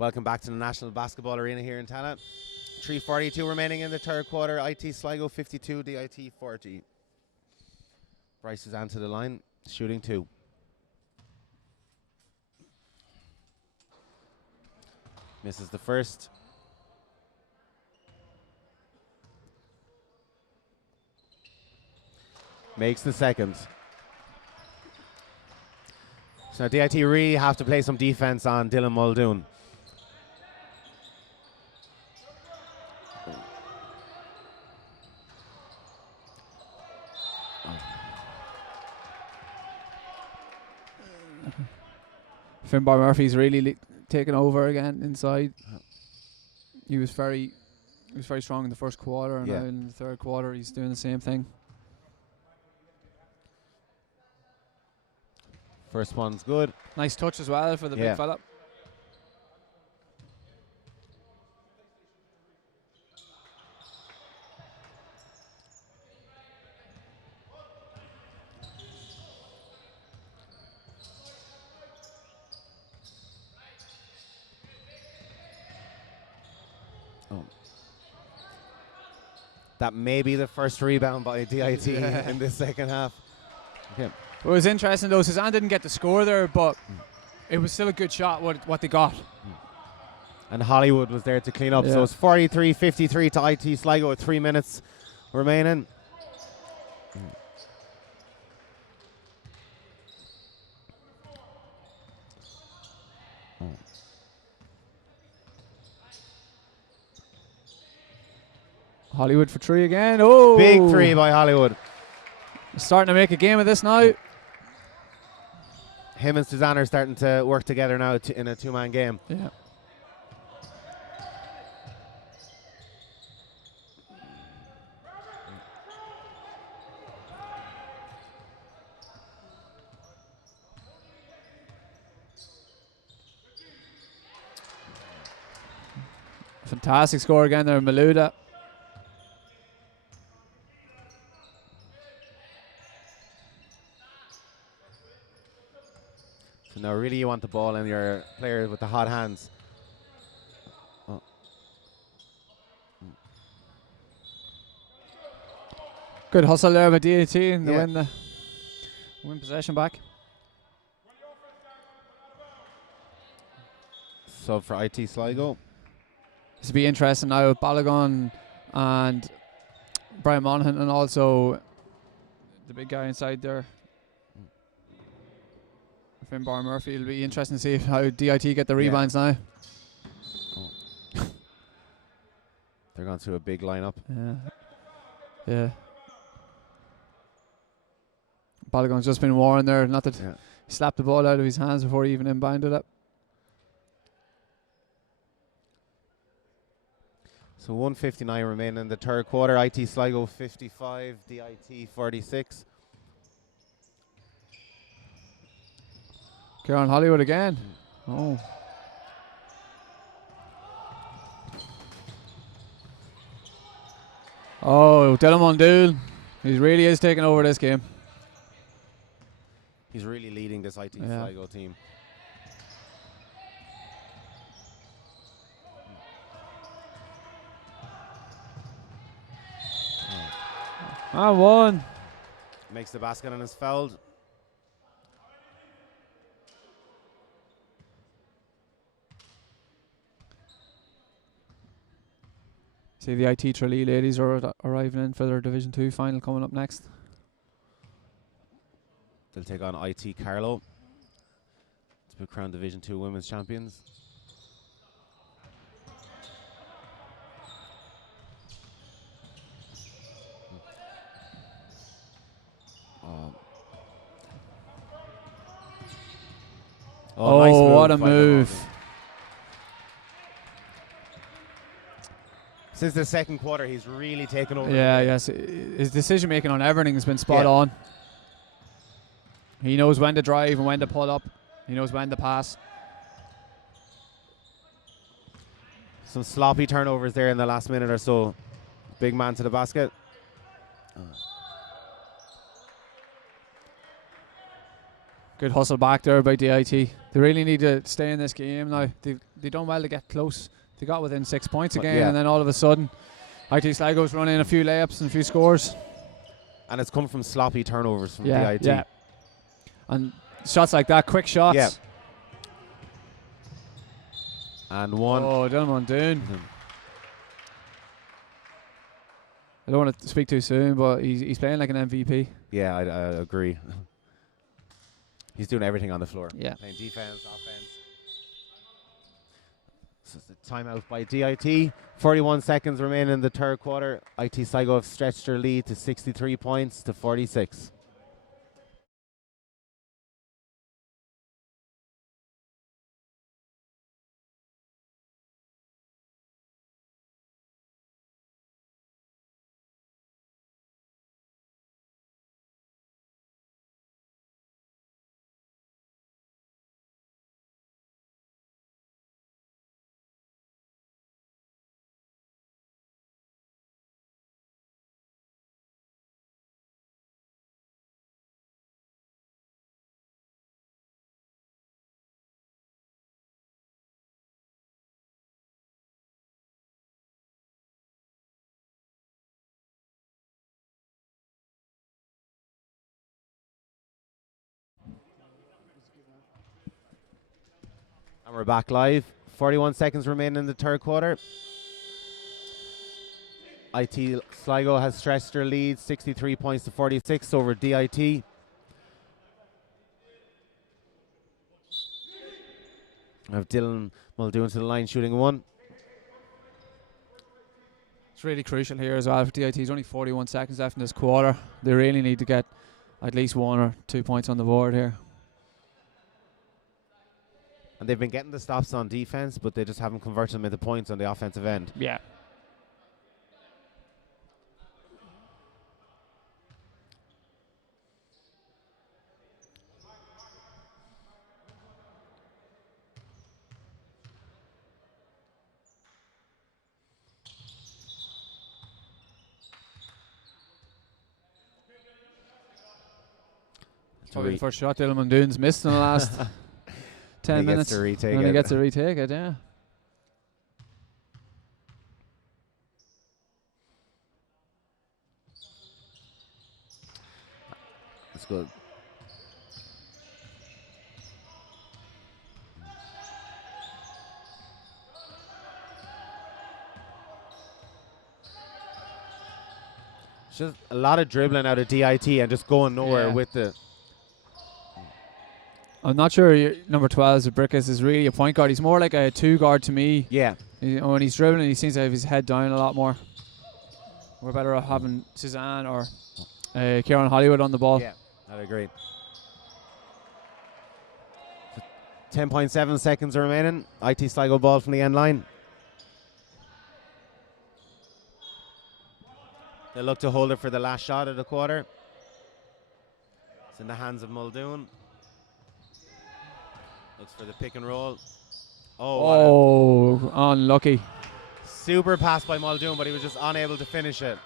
Welcome back to the National Basketball Arena here in Tallaght. 3:42 remaining in the third quarter. IT Sligo 52, DIT 40. Bryce is onto the line, shooting two. Misses the first. Makes the second. So now DIT really have to play some defense on Dylan Muldoon. Finbar Murphy's really taken over again inside. He was very strong in the first quarter, and now in the third quarter he's doing the same thing. First one's good. Nice touch as well for the big fella. That may be the first rebound by DIT in this second half. Okay. It was interesting though, Suzanne didn't get the score there, but it was still a good shot what they got. And Hollywood was there to clean up. So it's 43-53 to IT Sligo with 3 minutes remaining. Hollywood for 3 again. Oh! Big 3 by Hollywood. Starting to make a game of this now. Him and Suzanne are starting to work together now in a 2-man game. Yeah. Fantastic score again there, Maluda. So now really you want the ball in your players with the hot hands. Oh. Good hustle there by DAT and they win possession back. Sub for IT Sligo. This will be interesting now with Balogun and Brian Monaghan and also the big guy inside there, Finbar Murphy. It'll be interesting to see how DIT get the rebounds now. Oh. They're going through a big lineup. Yeah. Balogun's just been warned there, not that he slapped the ball out of his hands before he even inbounded it. So 1:59 remaining in the third quarter. IT Sligo 55, DIT 46. Kieran Hollywood again. Oh. Oh, Dylan Mondool. He really is taking over this game. He's really leading this IT Sligo team. And one. Makes the basket and is fouled. See, the IT Tralee ladies are arriving in for their Division 2 final coming up next. They'll take on IT Carlow to be crowned Division 2 women's champions. Nice move, what a move. Since the second quarter, he's really taken over. Yes. His decision making on everything has been spot on. He knows when to drive and when to pull up. He knows when to pass. Some sloppy turnovers there in the last minute or so. Big man to the basket. Good hustle back there by DIT. They really need to stay in this game now. They done well to get close. They got within 6 points again, and then all of a sudden, IT Sligo's running a few layups and a few scores. And it's come from sloppy turnovers from DIT. Yeah. And shots like that, quick shots. Yeah. And one. Oh, Dylan Mondoon. I don't want to speak too soon, but he's playing like an MVP. Yeah, I agree. He's doing everything on the floor. Yeah. Playing defense, offense. So it's a timeout by DIT. 41 seconds remaining in the third quarter. IT Sligo have stretched their lead to 63 points to 46. And we're back live. 41 seconds remaining in the third quarter. IT Sligo has stretched their lead 63 points to 46 over DIT. We have Dylan Muldoon to the line shooting one. It's really crucial here as well for DIT. There's only 41 seconds left in this quarter. They really need to get at least 1 or 2 points on the board here. And they've been getting the stops on defense, but they just haven't converted them into points on the offensive end. Yeah. Probably the first shot Dylan Muldoon's missed in the last 10 minutes. And he gets to retake it, yeah. That's good. It's just a lot of dribbling out of DIT and just going nowhere with the... I'm not sure number 12, Zabrickas, is really a point guard. He's more like a 2 guard to me. Yeah. When he's dribbling, he seems to have his head down a lot more. We're better off having Suzanne or Kieran Hollywood on the ball. Yeah, I'd agree. 10.7 seconds remaining. IT Sligo ball from the end line. They look to hold it for the last shot of the quarter. It's in the hands of Muldoon. Looks for the pick and roll. Oh, unlucky. Super pass by Muldoon, but he was just unable to finish it.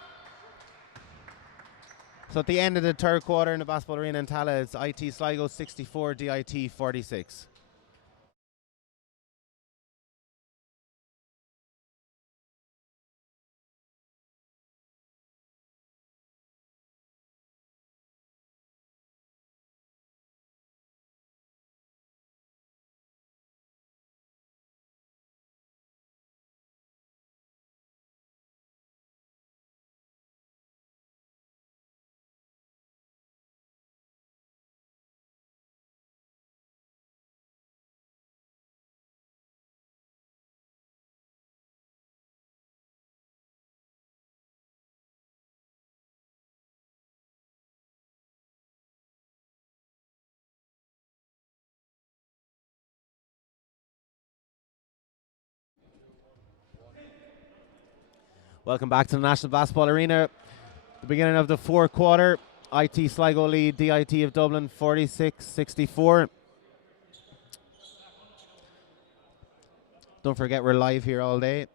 So at the end of the third quarter in the basketball arena in Tallaght, it's IT Sligo 64, DIT 46. Welcome back to the National Basketball Arena. The beginning of the fourth quarter. IT Sligo lead DIT of Dublin 46-64. Don't forget we're live here all day.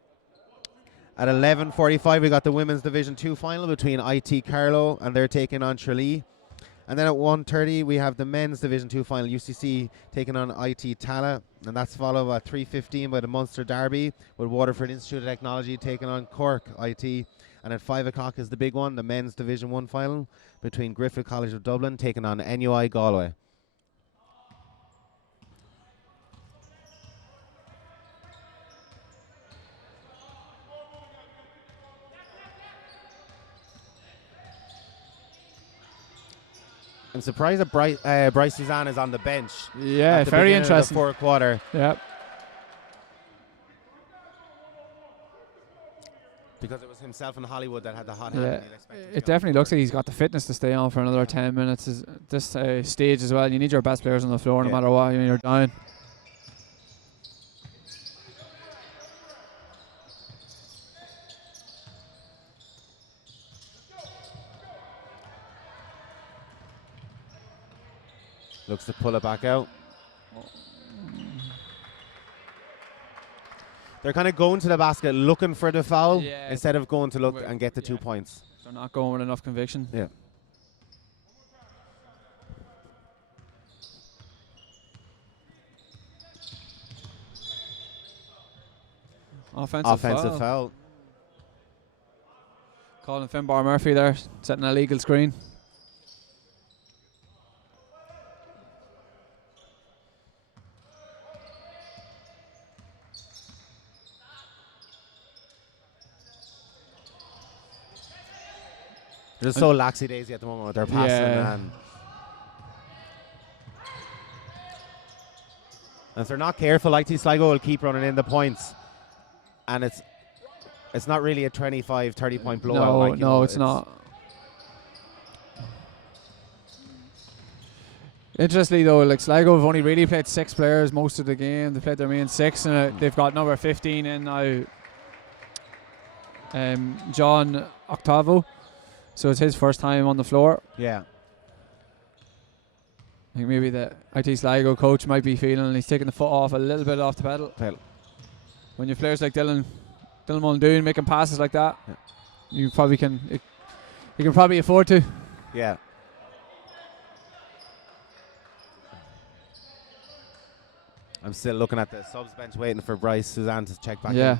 At 11:45 we got the Women's Division 2 final between IT Carlow and they're taking on Tralee. And then at 1:30 we have the Men's Division 2 final, UCC taking on IT Tallaght. And that's followed at 3:15 by the Munster Derby with Waterford Institute of Technology taking on Cork IT. And at 5 o'clock is the big one, the Men's Division 1 final between Griffith College of Dublin taking on NUI Galway. I'm surprised that Bryce Suzanne is on the bench. Yeah, very interesting. Of the fourth quarter. Yeah. Because it was himself and Hollywood that had the hot hand. It definitely looks like he's got the fitness to stay on for another 10 minutes. This stage as well. You need your best players on the floor no matter what. You're down. Looks to pull it back out. They're kind of going to the basket looking for the foul instead of going to look and get the 2 points. They're not going with enough conviction. Yeah. Offensive foul. Calling Finbar Murphy there, setting a legal screen. They're just so laxy-daisy at the moment with their passing. And if they're not careful, IT Sligo will keep running in the points. And it's It's not really a 25, 30 point blowout. No, like, no, it's not. Interestingly though, like Sligo have only really played 6 players most of the game. They played their main 6, and they've got number 15 in now, John Octavo. So it's his first time on the floor. Yeah. I think maybe the IT Sligo coach might be feeling he's taking the foot off a little bit off the pedal. When you have players like Dylan Muldoon making passes like that, you probably can. You can probably afford to. Yeah. I'm still looking at the subs bench waiting for Bryce Suzanne to check back in.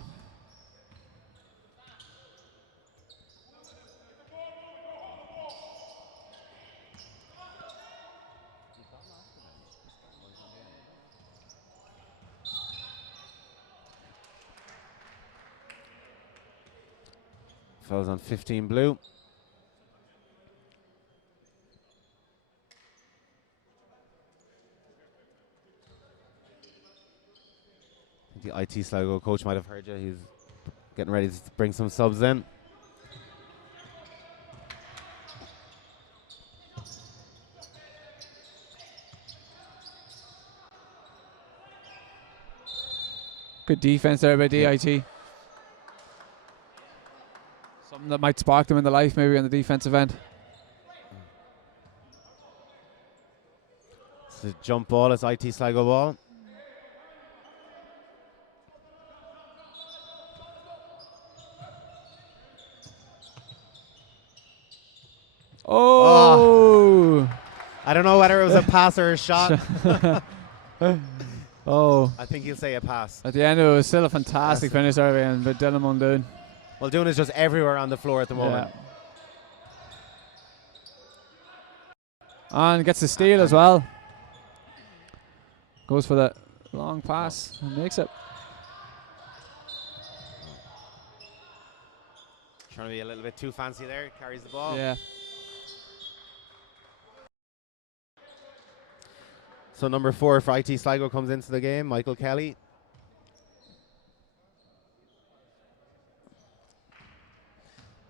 Fouls on 15 blue. The IT Sligo coach might have heard you. He's getting ready to bring some subs in. Good defense there by DIT. Yeah. Something that might spark them in the life maybe on the defensive end. It's a jump ball. It's IT Sligo ball. Oh! I don't know whether it was a pass or a shot. Oh. I think he'll say a pass. At the end, it was still a fantastic finish there again, but Dylan Muldoon. Muldoon is just everywhere on the floor at the moment. And gets the steal as well. Goes for the long pass and makes it. Trying to be a little bit too fancy there. Carries the ball. Yeah. So number 4 for IT Sligo comes into the game, Michael Kelly.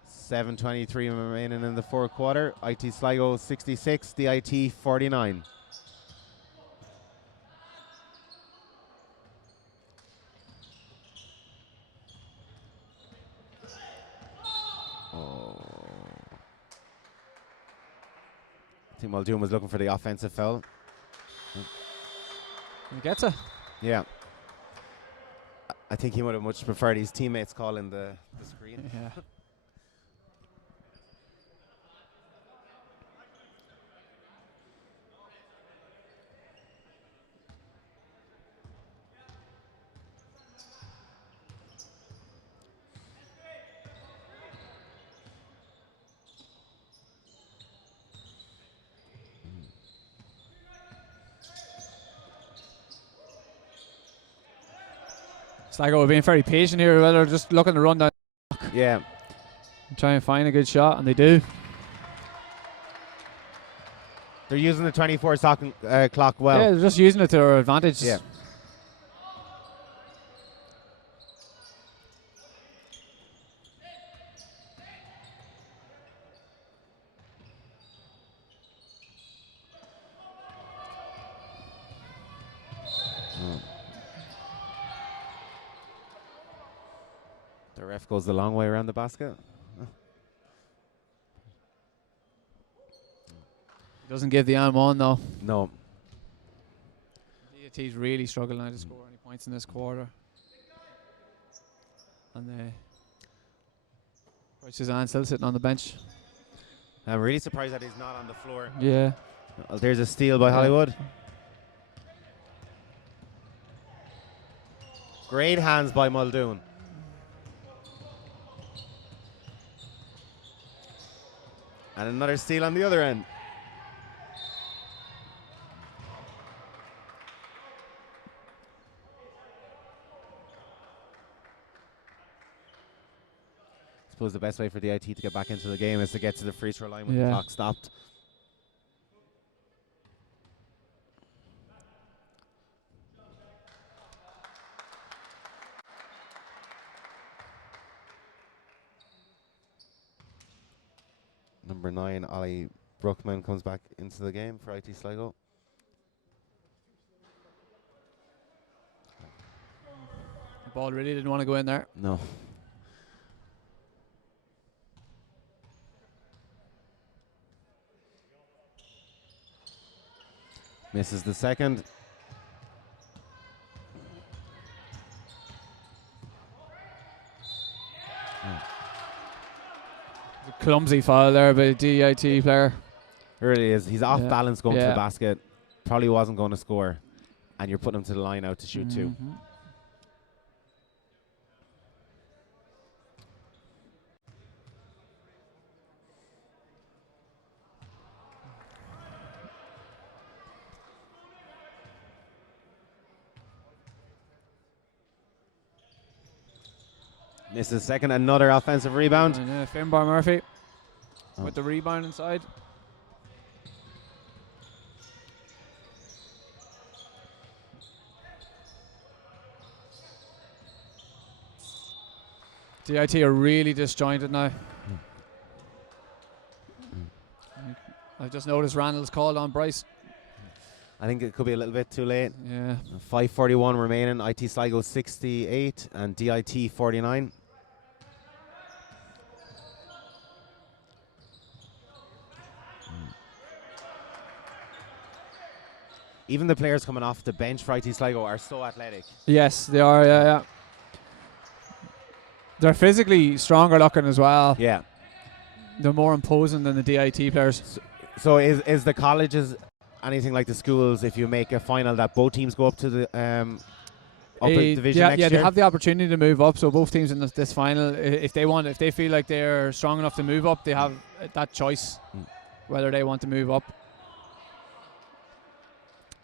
.7:23 remaining in the fourth quarter. IT Sligo 66, DIT 49. Oh. I think Muldoon was looking for the offensive foul. He gets it. Yeah. I think he would have much preferred his teammates calling the screen. Yeah. Sligo are being very patient here. They're just looking to run down. Yeah. And try and find a good shot, and they do. They're using the 24 clock well. Yeah, they're just using it to their advantage. Yeah. The ref goes the long way around the basket. Doesn't give the arm on though. No. DIT's really struggling now to score any points in this quarter. And Suzanne still sitting on the bench. I'm really surprised that he's not on the floor. Yeah. Well, there's a steal by Hollywood. Great hands by Muldoon. And another steal on the other end. I suppose the best way for the IT to get back into the game is to get to the free throw line when the clock stopped. Number 9, Ollie Brookman, comes back into the game for IT Sligo. The ball really didn't want to go in there. No. Misses the second. Clumsy foul there by a DIT player. It really is. He's off balance going to the Yeah. basket. Probably wasn't going to score. And you're putting him to the line out to shoot two. Misses second. Another offensive rebound. And Finbar Murphy with the rebound inside. DIT are really disjointed now. I just noticed Randall's called on Bryce. I think it could be a little bit too late. Yeah. 5:41 remaining. IT Sligo 68 and DIT 49. Even the players coming off the bench for IT Sligo are so athletic. Yes, they are. Yeah. They're physically stronger looking as well. Yeah. They're more imposing than the DIT players. So is the colleges anything like the schools? If you make a final, that both teams go up to the upper division next year? They have the opportunity to move up. So both teams in this final, if they feel like they're strong enough to move up, they have that choice whether they want to move up.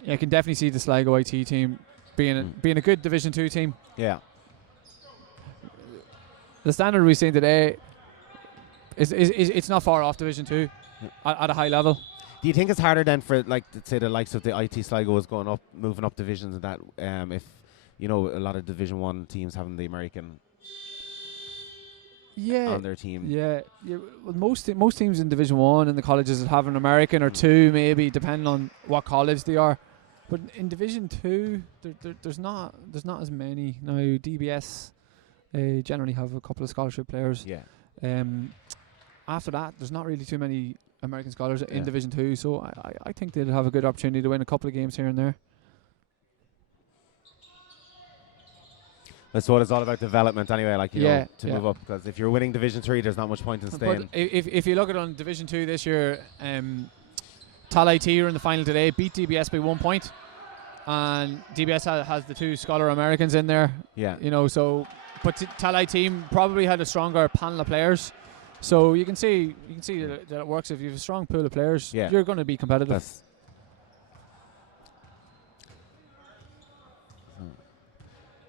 Yeah, I can definitely see the Sligo IT team being a good Division 2 team. Yeah. The standard we've seen today is it's not far off Division 2 at a high level. Do you think it's harder then for, like, say, the likes of the IT Sligo is going up, moving up divisions and that, if, you know, a lot of Division 1 teams having the American on their team? Yeah. Well, most teams in Division 1 in the colleges have an American or two, maybe, depending on what college they are. But in Division 2, there's not as many. Now, DBS generally have a couple of scholarship players. Yeah. After that, there's not really too many American scholars in Division 2, so I think they'd have a good opportunity to win a couple of games here and there. That's what it's all about, development anyway, like, you know, to Yeah. move up. Because if you're winning Division 3, there's not much point in staying. But if you look at on Division 2 this year, Tallaght are in the final today, beat DBS by 1 point, and DBS has the two scholar Americans in there. Yeah. You know, so but Tallaght team probably had a stronger panel of players, so you can see that it works. If you have a strong pool of players, you're going to be competitive.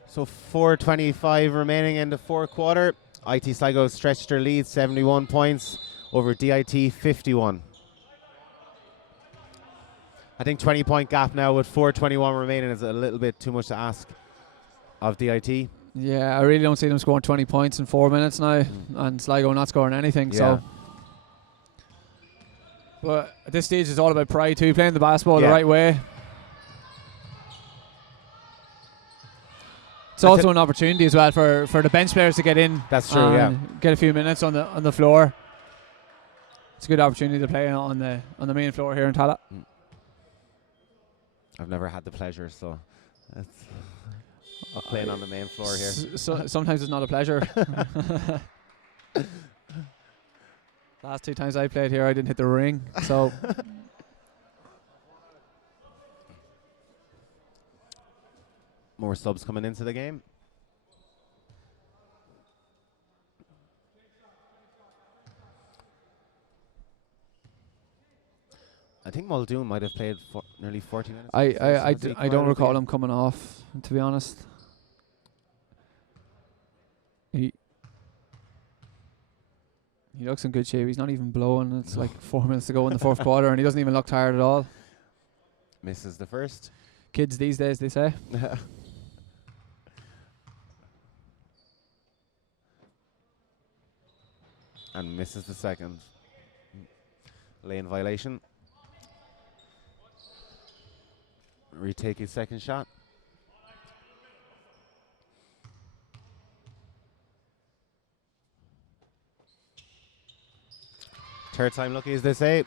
So 4:25 remaining in the fourth quarter. IT Sligo stretched their lead 71 points over DIT 51. I think 20-point gap now with 4:21 remaining is a little bit too much to ask of DIT. Yeah, I really don't see them scoring 20 points in 4 minutes now, and Sligo not scoring anything. So, but at this stage, it's all about pride too, playing the basketball the right way. It's also an opportunity as well for the bench players to get in. That's true. Yeah, get a few minutes on the floor. It's a good opportunity to play on the main floor here in Tallaght. I've never had the pleasure, so that's playing on the main floor here. Sometimes it's not a pleasure. Last 2 times I played here, I didn't hit the ring, so. More subs coming into the game. I think Muldoon might have played for nearly 40 minutes. I don't recall him coming off, to be honest. He looks in good shape. He's not even blowing. It's like 4 minutes to go in the fourth quarter, and he doesn't even look tired at all. Misses the first. Kids these days, they say. And misses the second. Lane violation. Retake his second shot. Third time lucky, as they say.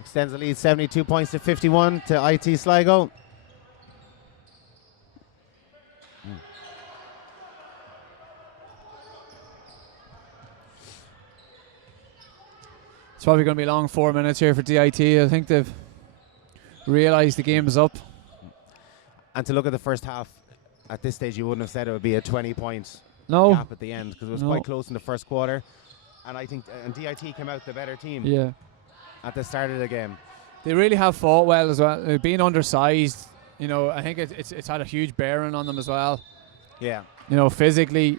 Extends the lead 72 points to 51 to IT Sligo. It's probably going to be a long 4 minutes here for DIT. I think they've realised the game is up. And to look at the first half, at this stage you wouldn't have said it would be a 20-point No. gap at the end, because it was quite close in the first quarter. And I think DIT came out the better team at the start of the game. They really have fought well as well. Being undersized, I think it's had a huge bearing on them as well. Yeah. Physically,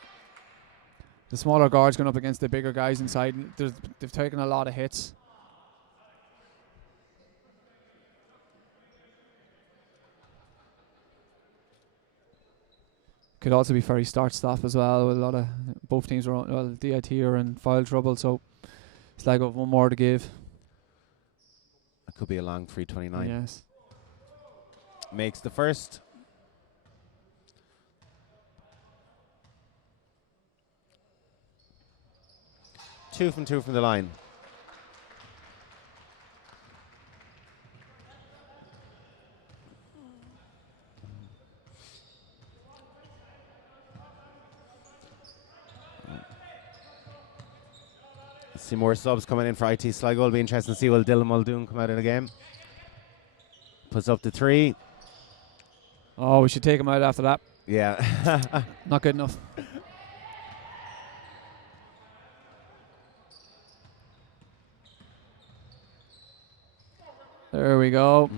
the smaller guards going up against the bigger guys inside, they've taken a lot of hits. Could also be very start-stop as well. With a lot of both teams are DIT are in foul trouble, so it's like one more to give. It could be a long 3:29. Yes. Makes the first. Two from the line. See more subs coming in for IT Sligo. It'll be interesting to see will Dylan Muldoon come out of the game. Puts up the 3. Oh, we should take him out after that. Yeah. Not good enough. There we go.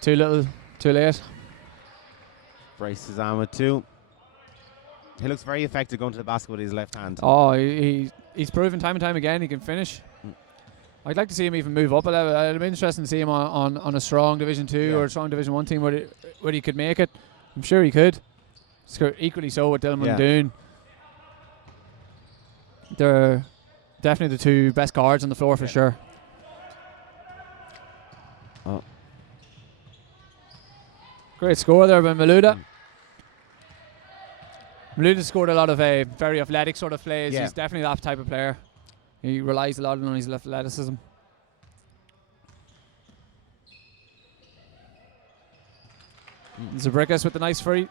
Too little, too late. Bryce is on with 2. He looks very effective going to the basket with his left hand. Oh, he's proven time and time again he can finish. I'd like to see him even move up a level. It'd be interesting to see him on a strong Division 2 or a strong Division 1 team where he could make it. I'm sure he could. Equally so with Dylan Muldoon. They're definitely the 2 best guards on the floor for sure. Oh. Great score there by Maluda. Maluda scored a lot of very athletic sort of plays. Yeah. He's definitely that type of player. He relies a lot on his athleticism. Zabrickas with the nice free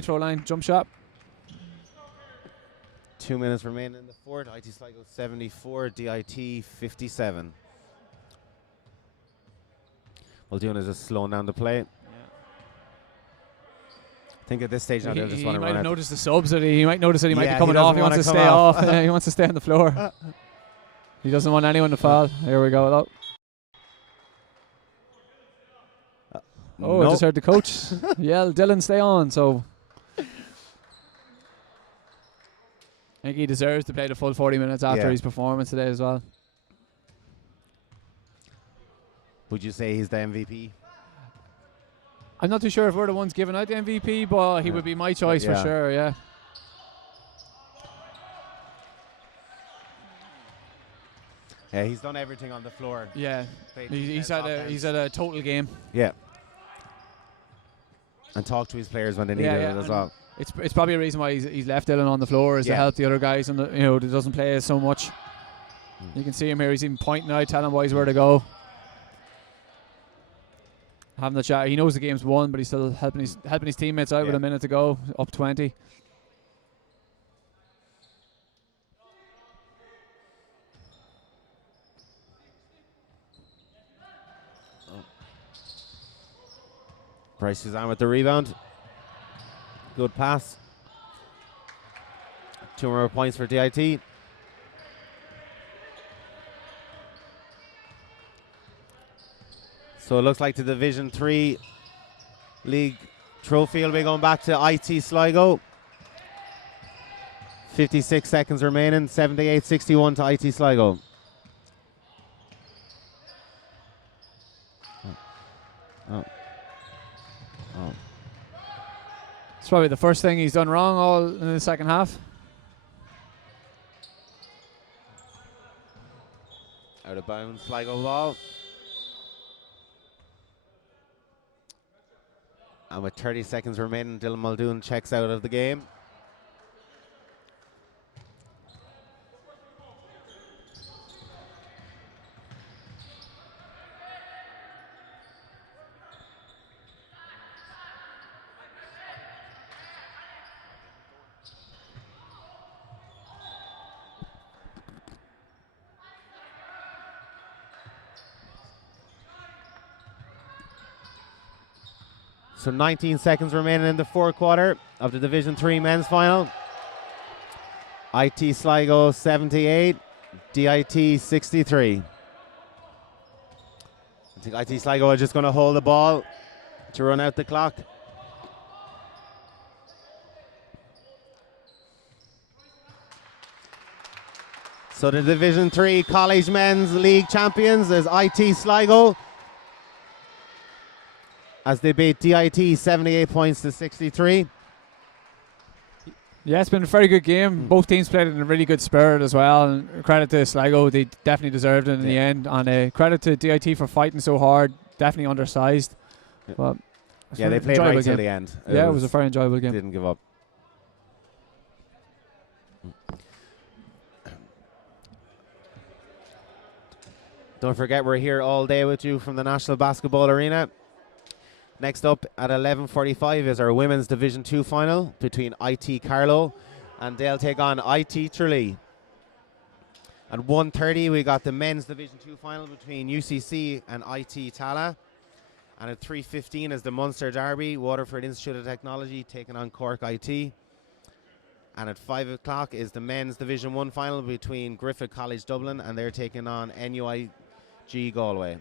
throw line jump shot. 2 minutes remaining in the fourth. IT Sligo 74, DIT 57. Muldoon is just slowing down the play. I think at this stage now they'll just want to run out. He might have noticed the subs. He might notice that he might be coming he off. He wants to stay off. He wants to stay on the floor. He doesn't want anyone to foul. Here we go. I just heard the coach yell, "Dylan, stay on." So I think he deserves to play the full 40 minutes after his performance today as well. Would you say he's the MVP? I'm not too sure if we're the ones giving out the MVP, but he would be my choice for sure, yeah. Yeah, he's done everything on the floor. Yeah, he's had a total game. Yeah. And talk to his players when they need it as well. It's probably a reason why he's left Dylan on the floor is to help the other guys and that doesn't play so much. You can see him here. He's even pointing out, telling boys where to go. Having the chat. He knows the game's won, but he's still helping his teammates out with a minute to go, up 20. Bryce is on with the rebound. Good pass. 2 more points for DIT. So it looks like the Division 3 league trophy will be going back to IT Sligo. 56 seconds remaining, 78-61 to IT Sligo. It's probably the first thing he's done wrong all in the second half. Out of bounds, Sligo ball. And with 30 seconds remaining, Dylan Muldoon checks out of the game. So 19 seconds remaining in the fourth quarter of the Division 3 men's final. IT Sligo 78, DIT 63. I think IT Sligo are just going to hold the ball to run out the clock. So the Division 3 College Men's League champions is IT Sligo, as they beat DIT 78 points to 63. Yeah, it's been a very good game. Both teams played in a really good spirit as well. And credit to Sligo, they definitely deserved it in the end. And credit to DIT for fighting so hard. Definitely undersized. But yeah, they played right till the end. Yeah, it was a very enjoyable game. Didn't give up. Don't forget, we're here all day with you from the National Basketball Arena. Next up at 11:45 is our Women's Division 2 final between IT Carlow and they'll take on IT Tralee. At 1:30 we got the Men's Division 2 final between UCC and IT Tallaght. And at 3:15 is the Munster Derby, Waterford Institute of Technology taking on Cork IT. And at 5 o'clock is the Men's Division 1 final between Griffith College Dublin and they're taking on NUIG Galway.